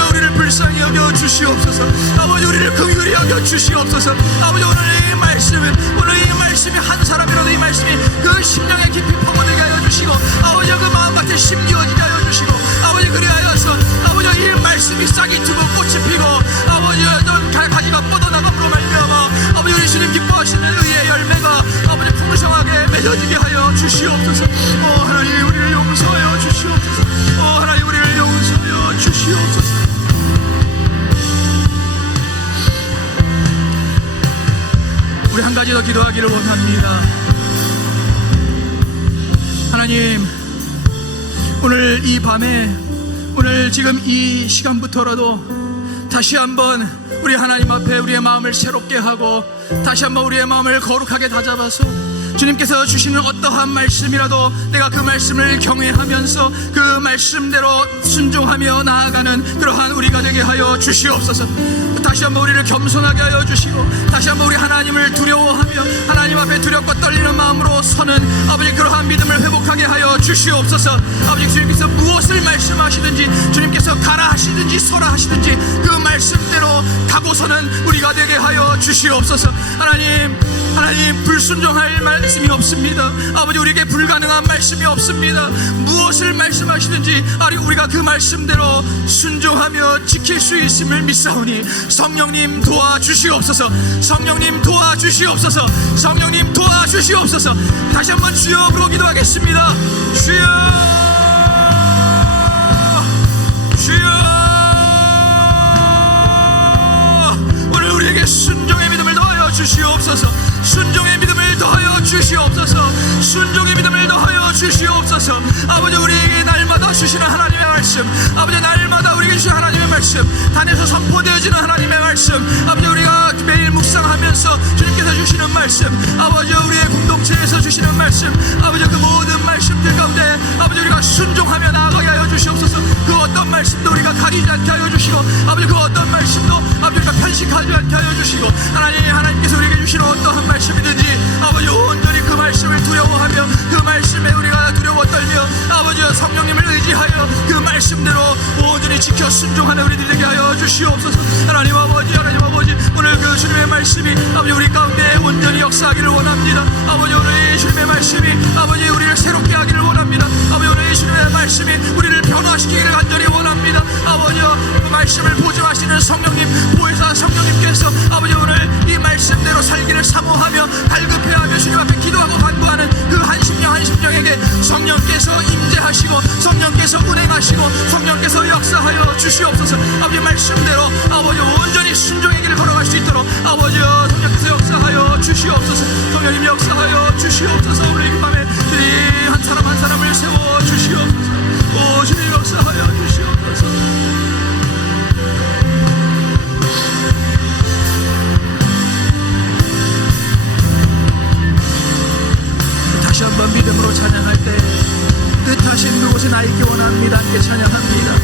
우리를 불쌍히 여겨 주시옵소서. 아버지 우리를 긍휼히 여겨 주시옵소서. 아버지 오늘 이 말씀이 한 사람이라도 이 말씀이 그 심령에 깊이 퍼무들게 하여 주시고 아버지 그 마음 같은 심기어지게 하여 주시고 아버지 그리하여서 아버지 이 말씀이 싹이 트고 꽃이 피고 아버지 가지가 뻗어나감으로 말미암아 아버지 우리 주님 기뻐하시는 의의 열매가 아버지 풍성하게 맺어지게 하여 주시옵소서. 하나님 우리를 용서하여 주시옵소서. 하나님 우리를 용서하여 주시옵소서. 우리 한 가지 더 기도하기를 원합니다. 하나님 오늘 이 밤에 오늘 지금 이 시간부터라도 다시 한번 우리 하나님 앞에 우리의 마음을 새롭게 하고 다시 한번 우리의 마음을 거룩하게 다잡아서 주님께서 주시는 어떠한 말씀이라도 내가 그 말씀을 경외하면서 그 말씀대로 순종하며 나아가는 그러한 우리가 되게 하여 주시옵소서. 다시 한번 우리를 겸손하게 하여 주시고 다시 한번 우리 하나님을 두려워하며 하나님 앞에 두렵고 떨리는 마음으로 서는 아버지 그러한 믿음을 회복하게 하여 주시옵소서. 아버지 주님께서 무엇을 말씀하시든지 주님께서 가라 하시든지 서라 하시든지 그 말씀대로 가고서는 우리가 되게 하여 주시옵소서. 하나님 불순종할 말씀이 없습니다. 아버지 우리에게 불가능한 말씀이 없습니다. 무엇을 말씀하시든지 우리가 그 말씀대로 순종하며 지킬 수 있음을 믿사오니 성령님 도와주시옵소서. 성령님 도와주시옵소서. 성령님 도와주시옵소서. 다시 한번 주여 부르고 기도하겠습니다. 주여 오늘 우리에게 순종의 믿음을 더하여 주시옵소서. 순종의 믿음을 더하여 주시옵소서. 순종의 믿음을 더하여 주시옵소서. 아버지 우리에게 날마다 주시는 하나님의 말씀 아버지 날마다 우리에게 주시는 하나님의 말씀 단에서 선포되어지는 하나님의 말씀 아버지 우리가 매일 묵상하면서 주님께서 주시는 말씀 아버지 우리의 공동체에서 주시는 말씀 아버지 그 모든 말씀들 가운데 아버지 우리가 순종하며 나아가게 하여 주시옵소서. 그 어떤 말씀도 우리가 가리지 않게 하여 주시고 아버지 그 어떤 말씀도 아버지 우리가 편식하지 않게 하여 주시고 하나님께서 우리에게 주시는 어떠한 말씀이든지 아버지 온전히 그 말씀을 두려워하며 그 말씀에 우리가 두려워 떨며 아버지 성령님을 의지하여 그 말씀대로 온전히 지켜 순종하는 우리들이 되게 하여 주시옵소서. 하나님 아버지 오늘 그 주님의 말씀이 아버지 우리 가운데 온전히 역사하기를 원합니다. 아버지 오늘 이 주님의 말씀이 아버지 우리를 새롭게 하기를 원합니다. 아버지 오늘 이 주님의 말씀이 우리를 변화시키기를 간절히 원합니다. 아버지 그 말씀을 보증하시는 성령님 보혜사 성령님께서 아버지 오늘 이 말씀대로 살기를 사모하며 갈급해하며 주님 앞에 기도하고 간구하는 그 한 심령에게 성령께서 임재하시고 성령께서 운행하시고 성령께서 역사하여 주시옵소서. 아버지 말씀대로 아버지 온전히 순종의 길을 걸어갈 수 있도록 아버지 성령께서 역사하여 주시옵소서. 성령님 역사하여 주시옵소서. 우리 이 밤에 주님 한 사람 한 사람을 세워 주시옵소서. 오 주님 역사하여 주시옵소서. 다시 한번 믿음으로 찬양할 때 뜻하신 그곳에 나 있기 원합니다. 함께 찬양합니다.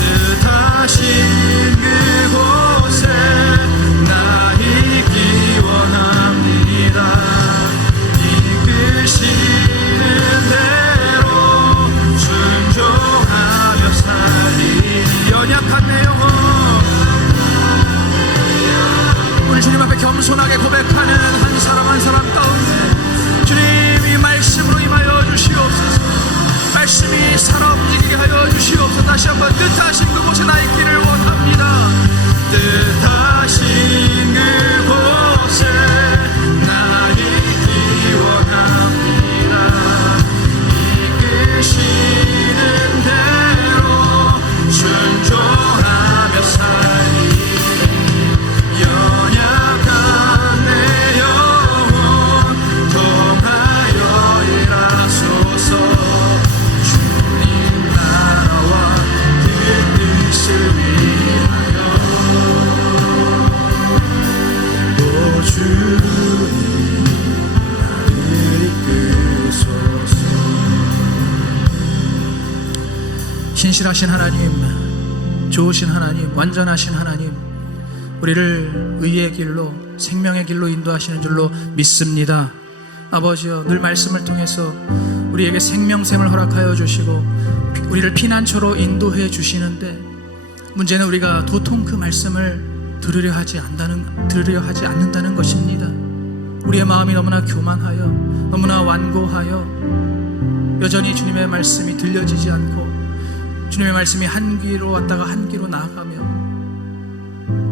뜻하신 그곳에 나 있기 원합니다. 이끄시는 대로 순종하며 살리니 연약한 내 영혼 우리 주님 앞에 겸손하게 고백하는 한 사람 한 사람 가운데 주님이 말씀으로 임하여 주시옵소서. 말씀이 살아 움직이게 하여 주시옵소서. 다시 한번 뜻하신 그곳에 나 있기를 원합니다. 뜻하신 그곳에 나 있기 원합니다. 이끄시는 대로 순종하며 살리 연약한 내 영혼 통하여 일하소서. 주님 나라와 그 뜻을 위하여 오 주님 나를 이끄소서. 신실하신 하나님, 좋으신 하나님, 완전하신 하나님, 우리를 의의 길로 생명의 길로 인도하시는 줄로 믿습니다. 아버지여 늘 말씀을 통해서 우리에게 생명샘을 허락하여 주시고 우리를 피난처로 인도해 주시는데 문제는 우리가 도통 그 말씀을 들으려 하지 않는다는 것입니다. 우리의 마음이 너무나 교만하여 너무나 완고하여 여전히 주님의 말씀이 들려지지 않고 주님의 말씀이 한 귀로 왔다가 한 귀로 나아가며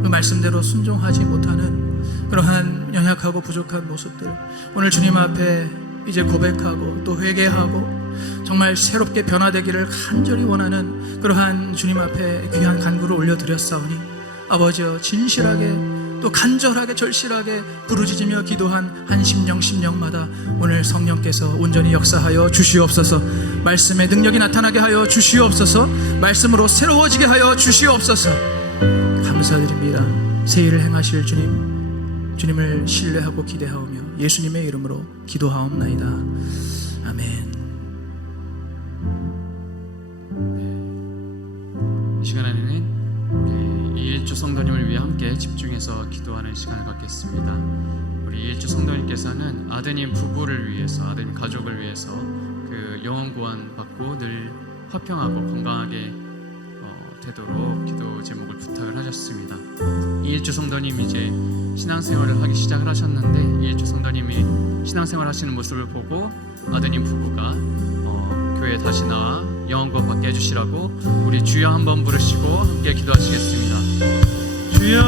그 말씀대로 순종하지 못하는 그러한 연약하고 부족한 모습들 오늘 주님 앞에 이제 고백하고 또 회개하고 정말 새롭게 변화되기를 간절히 원하는 그러한 주님 앞에 귀한 간구를 올려드렸사오니 아버지여 진실하게 또 간절하게 절실하게 부르짖으며 기도한 한 심령마다 오늘 성령께서 온전히 역사하여 주시옵소서. 말씀의 능력이 나타나게 하여 주시옵소서. 말씀으로 새로워지게 하여 주시옵소서. 감사드립니다. 새 일을 행하실 주님을 신뢰하고 기대하오며 예수님의 이름으로 기도하옵나이다. 아멘. 이 시간에는 우리 이일주 성도님을 위해 함께 집중해서 기도하는 시간을 갖겠습니다. 우리 이일주 성도님께서는 아드님 부부를 위해서, 아드님 가족을 위해서 그 영혼 구원 받고 늘 화평하고 건강하게 되도록 기도 제목을 부탁을 하셨습니다. 이일주 성도님 이제 신앙생활을 하기 시작을 하셨는데 이일주 성도님이 신앙생활 하시는 모습을 보고 아드님 부부가 교회에 다시 나와 영원구원 받게 해주시라고 우리 주여 한번 부르시고 함께 기도하시겠습니다. 주여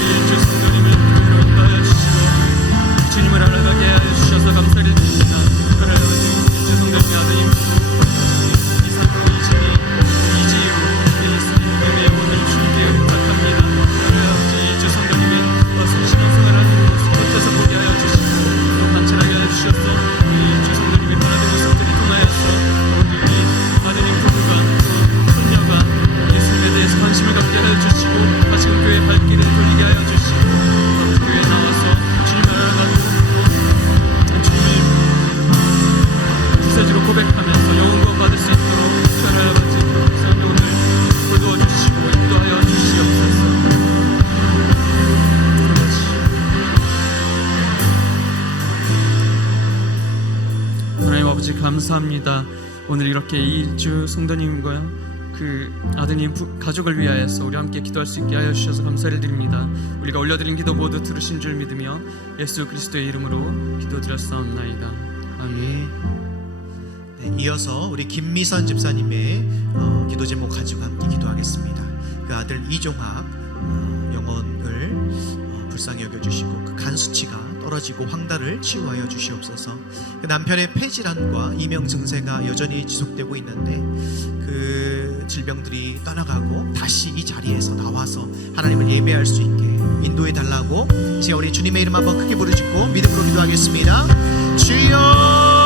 이일주 성도님을 교회로 인도하여 주시고 주님을 알아가게 하여 주셔서 감사를 드립니다. 이일주 성도님의 아드님 이상으로 이지유 예수님의 영혼을 주님께 부탁합니다. 이일주 성도님이 와서 신앙생활하는 모습 겉에서 보게 하여 주시고 또 관찰하게 하여 주셔서 이일주 성도님이 변화된 모습들을 통하여서 우리 아드님 부부가 또 손녀가 예수님에 대해서 관심을 갖게 하여 주시고 다시금 교회 발길을 돌리게 하여 주시고 또 교회에 나와서 주님을 알아가고 또 주님을 구세주로 고백하면서 영혼구원 받을 수 있도록 주를 알아가지 성령을 도와주시고 인도하여 주시옵소서. 하나님 아버지 감사합니다. 오늘 이렇게 이일주 성도님과 그 아드님 가족을 위하여서 우리 함께 기도할 수 있게 하여 주셔서 감사를 드립니다. 우리가 올려드린 기도 모두 들으신 줄 믿으며 예수 그리스도의 이름으로 기도드렸사옵나이다. 아멘. 네, 이어서 우리 김미선 집사님의 기도 제목 가지고 함께 기도하겠습니다. 그 아들 이종학 영혼을 불쌍히 여겨주시고 그 간 수치가 떨어지고 황달을 치유하여 주시옵소서. 그 남편의 폐질환과 이명 증세가 여전히 지속되고 있는데 그 질병들이 떠나가고 다시 이 자리에서 나와서 하나님을 예배할 수 있게 인도해 달라고 지금 우리 주님의 이름 한번 크게 부르짖고 믿음으로 기도하겠습니다. 주여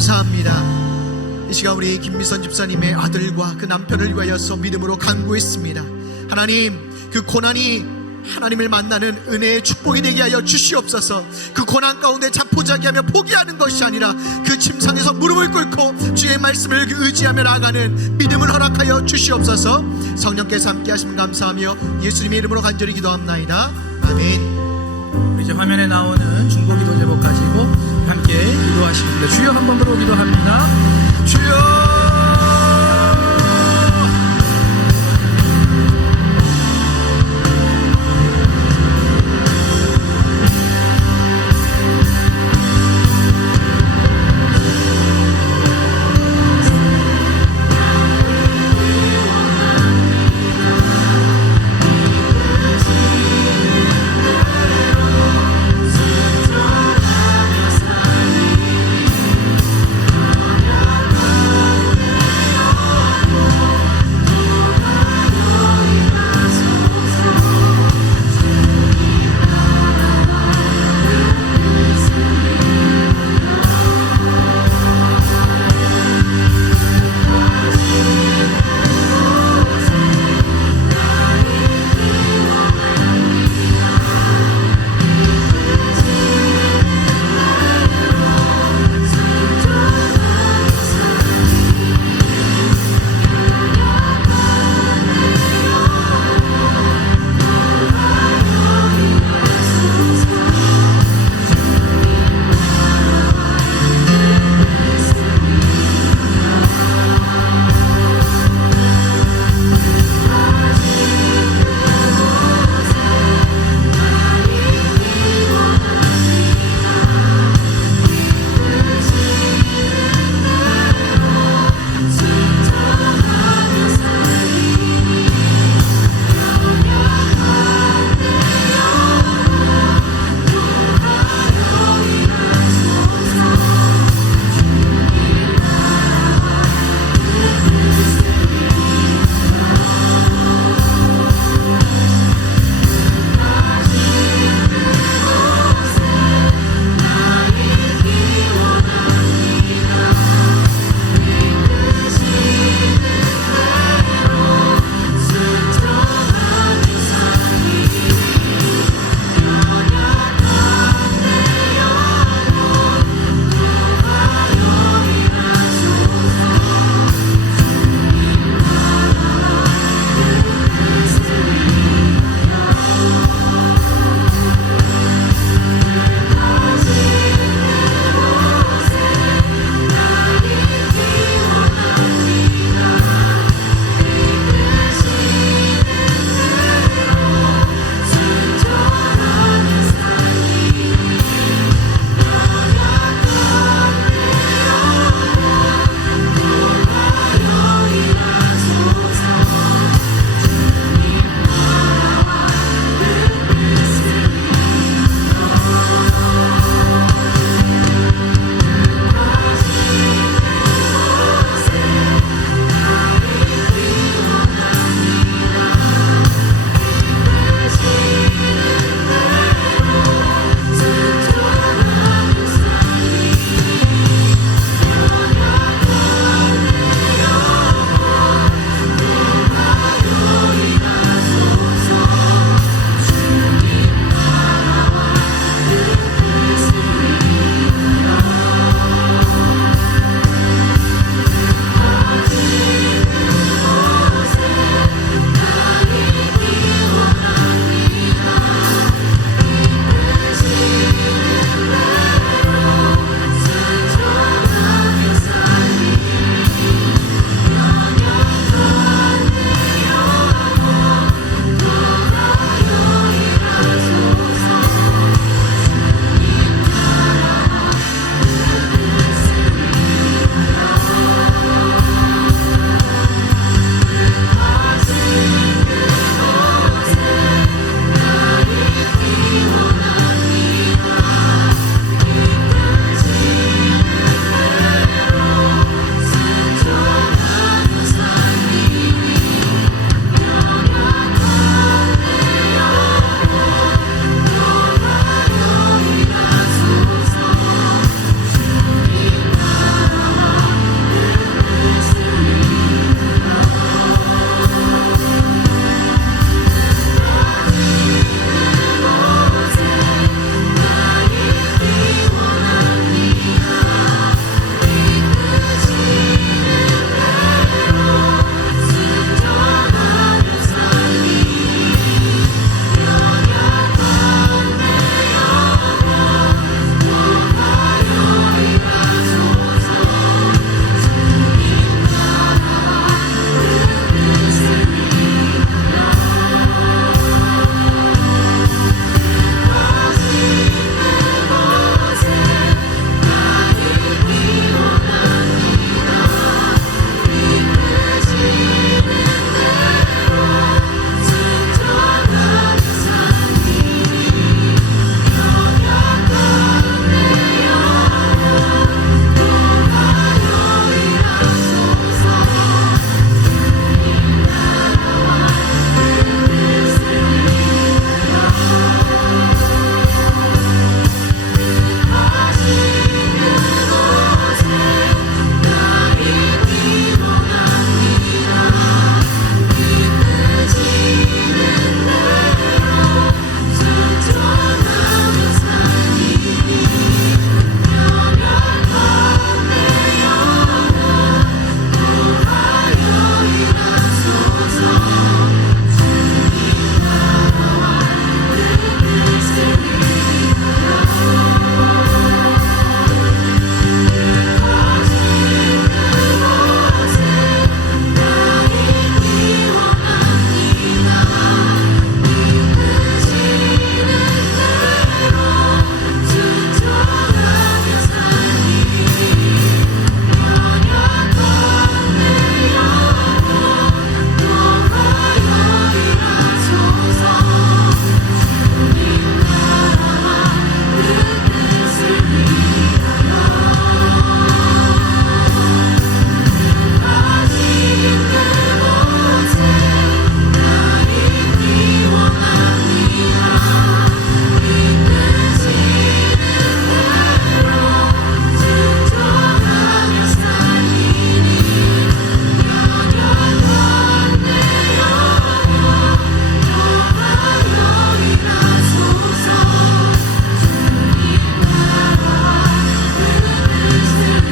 감사합니다. 이 시간 우리 김미선 집사님의 아들과 그 남편을 위하여서 믿음으로 간구했습니다. 하나님, 그 고난이 하나님을 만나는 은혜의 축복이 되게 하여 주시옵소서. 그 고난 가운데 자포자기하며 포기하는 것이 아니라 그 침상에서 무릎을 꿇고 주의 말씀을 의지하며 나아가는 믿음을 허락하여 주시옵소서. 성령께서 함께 하시면 감사하며 예수님의 이름으로 간절히 기도합나이다. 아멘. 이제 화면에 나오는 중보기도 제목 가지고 함께 기도하시는데 주여 한 번 부르고 기도합니다. 주여.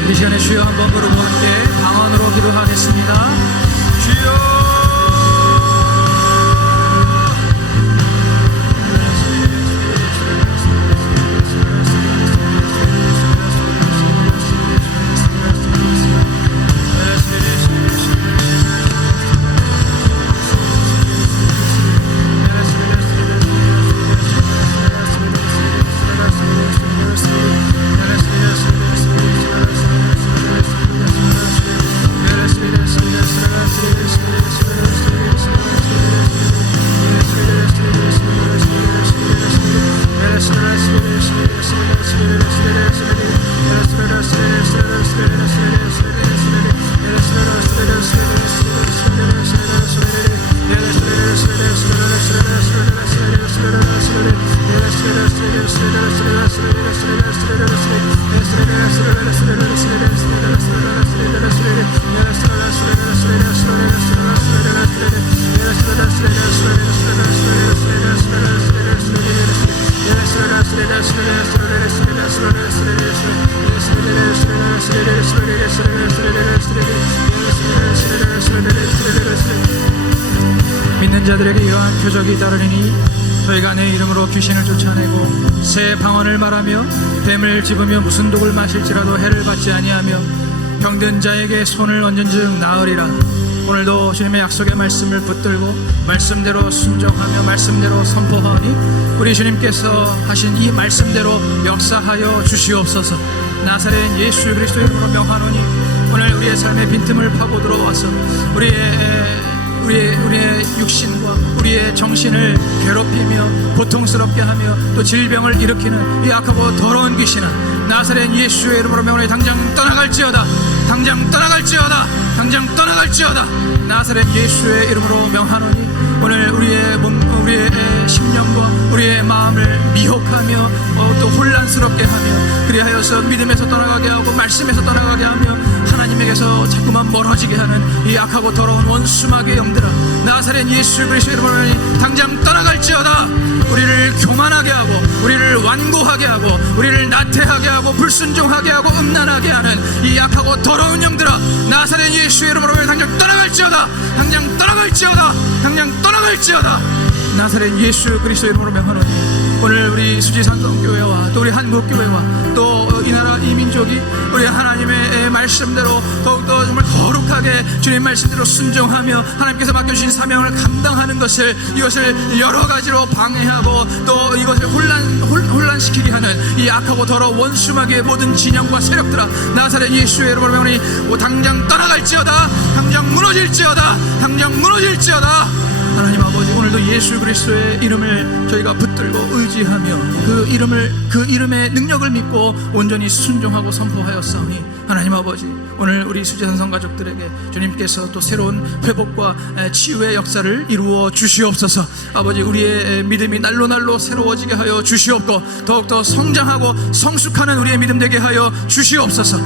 이 시간에 주여 한번 부르고 함께 방언으로 기도하겠습니다. 주여. 믿는 자들에게 이러한 표적이 따르리니 저희가 내 이름으로 귀신을 쫓아내고 새 방언을 말하며 뱀을 집으며 무슨 독을 마실지라도 해를 받지 아니하며 병든 자에게 손을 얹은즉 나으리라. 오늘도 주님의 약속의 말씀을 붙들고 말씀대로 순종하며 말씀대로 선포하니 우리 주님께서 하신 이 말씀대로 역사하여 주시옵소서. 나사렛 예수 그리스도의 이름으로 명하노니 오늘 우리의 삶의 빈틈을 파고 들어와서 우리의 육신과 우리의 정신을 괴롭히며 고통스럽게 하며 또 질병을 일으키는 이 악하고 더러운 귀신아, 나사렛 예수의 이름으로 명하노니 당장 떠나갈지어다. 당장 떠나갈지어다. 당장 떠나갈지어다. 나사렛 예수의 이름으로 명하노니 오늘 우리의 몸, 우리의 심령과 우리의 마음을 미혹하며 또 혼란스럽게 하며 그리하여서 믿음에서 떠나가게 하고 말씀에서 떠나가게 하며 하나님에게서 자꾸만 멀어지게 하는 이 악하고 더러운 원수마귀의 영들아, 나사렛 예수 그리스도의 이름으로 당장 떠나갈지어다. 우리를 교만하게 하고 우리를 완고하게 하고 우리를 나태하게 하고 불순종하게 하고 음란하게 하는 이 악하고 더러운 영들아, 나사렛 예수의 이름으로 당장 떠나갈지어다. 당장 떠나갈지어다. 당장 떠나갈지어다. 나사렛 예수 그리스도의 이름으로 명하노니 오늘 우리 수지산성교회와 또 우리 한국교회와 또 이 나라 이 민족이 우리 하나님의 말씀대로 더욱더 정말 거룩하게 주님 말씀대로 순종하며 하나님께서 맡겨주신 사명을 감당하는 것을 이것을 여러 가지로 방해하고 또 이것을 혼란시키게 하는 이 악하고 더러운 원수마귀의 모든 진영과 세력들아, 나사렛 예수의 이름으로 명하노니 당장 떠나갈지어다. 당장 무너질지어다. 당장 무너질지어다. 하나님 아버지, 오늘도 예수 그리스도의 이름을 저희가 붙들고 의지하며 그 이름의 능력을 믿고 온전히 순종하고 선포하였사오니 하나님 아버지, 오늘 우리 수지산성 가족들에게 주님께서 또 새로운 회복과 치유의 역사를 이루어 주시옵소서. 아버지, 우리의 믿음이 날로 새로워지게 하여 주시옵고 더욱더 성장하고 성숙하는 우리의 믿음 되게 하여 주시옵소서.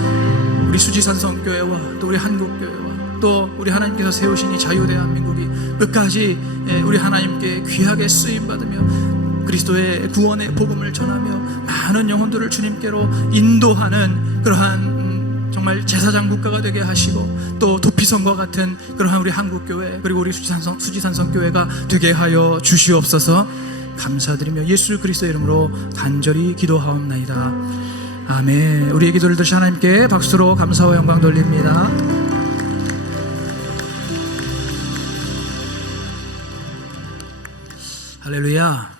우리 수지산성 교회와 또 우리 한국교회와 또 우리 하나님께서 세우신 이 자유대한민국이 끝까지 우리 하나님께 귀하게 쓰임받으며 그리스도의 구원의 복음을 전하며 많은 영혼들을 주님께로 인도하는 그러한 정말 제사장 국가가 되게 하시고 또 도피성과 같은 그러한 우리 한국교회 그리고 우리 수지산성교회가 되게 하여 주시옵소서. 감사드리며 예수 그리스도의 이름으로 간절히 기도하옵나이다. 아멘. 우리의 기도를 들으신 하나님께 박수로 감사와 영광 돌립니다. 할렐루야.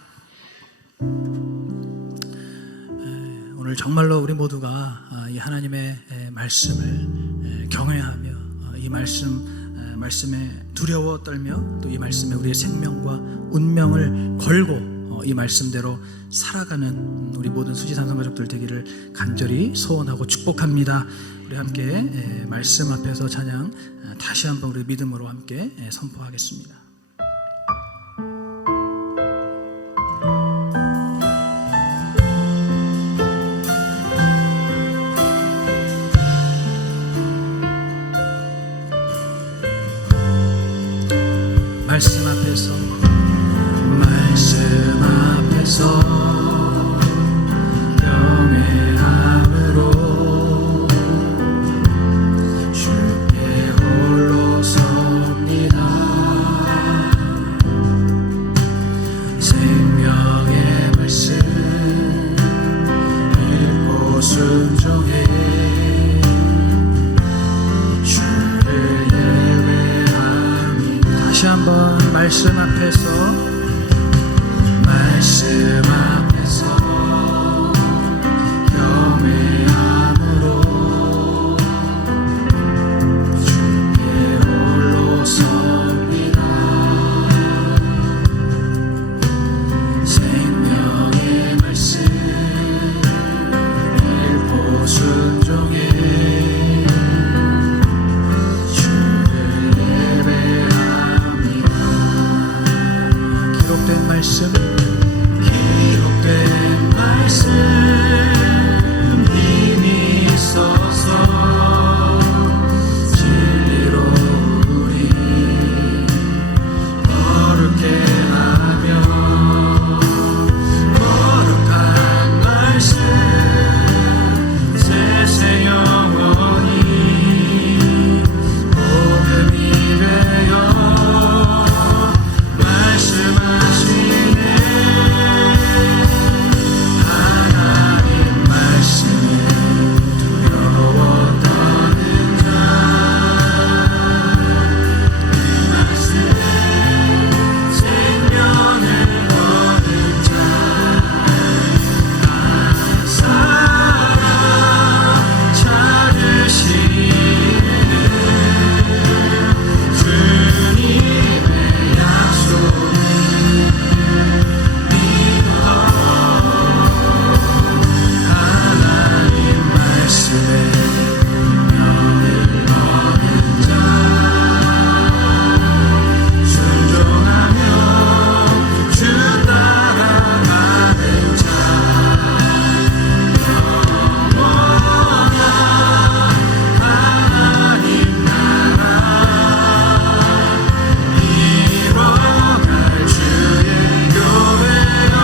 오늘 정말로 우리 모두가 이 하나님의 말씀을 경외하며 이 말씀에 두려워 떨며 또 이 말씀에 우리의 생명과 운명을 걸고 이 말씀대로 살아가는 우리 모든 수지산성 가족들 되기를 간절히 소원하고 축복합니다. 우리 함께 말씀 앞에서 찬양 다시 한번 우리 믿음으로 함께 선포하겠습니다. 말씀 앞에서 경외함으로 말씀 앞에서 경외함으로 주께 홀로 섭니다. 생명의 말씀 읽고 순종해 주를 예배합니다. 기록된 말씀 힘이 있어서 진리로 우리 거룩해 하며 거룩한 말씀 세세 영원히 복음이 되어 말씀하시네. 하나님 말씀에 두려워 떠는 자, 그 말씀에 생명을 거는 자, 한 사람 찾으시네. 주님의 약속을 믿어 하나님 말씀에 명을 거는 자, 순종하며 주 따라가는 자, 영원한 하나님 나라 이뤄갈 주의 교회여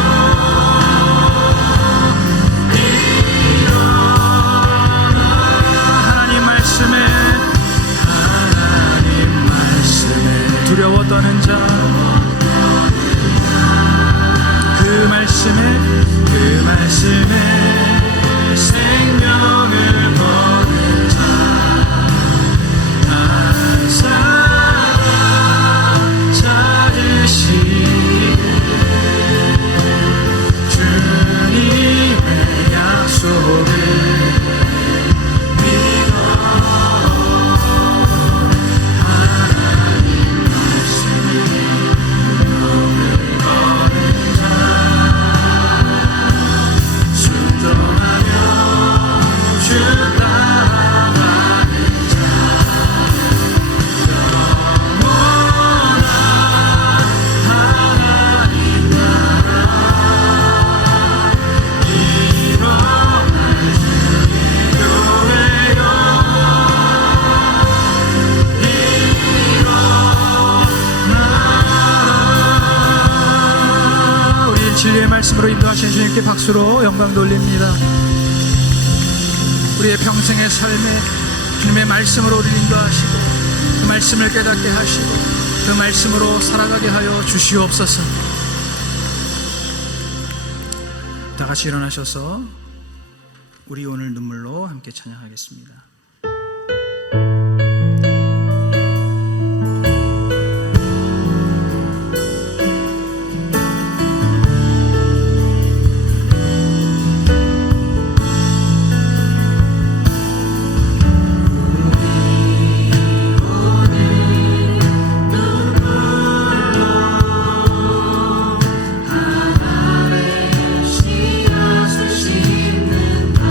하나님 말씀에 두려워 떠는 자, 그 말씀에 생명을 거는 자, 한 사람 찾으시네. 주님의 약속을 믿어 하나님 말씀에 명을 거는 자, 순종하며 주 따라가는 자, 영원한 하나님 나라 이뤄갈 주의 교회여 일어나라. 우리 진리의 말씀으로 인도하신 주님께 박수로 영광 돌립니다. 우리의 평생의 삶에 주님의 말씀으로 우리를 인도하시고 그 말씀을 깨닫게 하시고 그 말씀으로 살아가게 하여 주시옵소서. 다 같이 일어나셔서 우리 오늘 눈물로 함께 찬양하겠습니다. 씨앗을 심는다.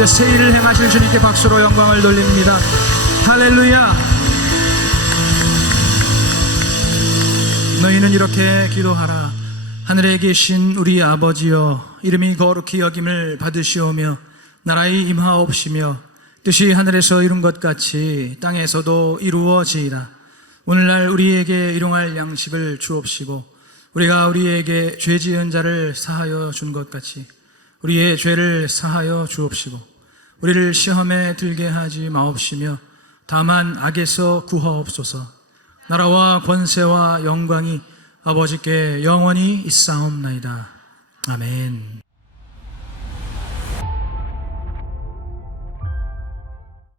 가운데 새 일을 행하실 주님께 박수로 영광을 돌립니다. 할렐루야. 너희는 이렇게 기도하라. 하늘에 계신 우리 아버지여, 이름이 거룩히 여김을 받으시오며 나라의 임하옵시며 뜻이 하늘에서 이룬 것 같이 땅에서도 이루어지이다. 오늘날 우리에게 일용할 양식을 주옵시고 우리가 우리에게 죄 지은 자를 사하여 준 것 같이 우리의 죄를 사하여 주옵시고 우리를 시험에 들게 하지 마옵시며 다만 악에서 구하옵소서. 나라와 권세와 영광이 아버지께 영원히 있사옵나이다. 아멘.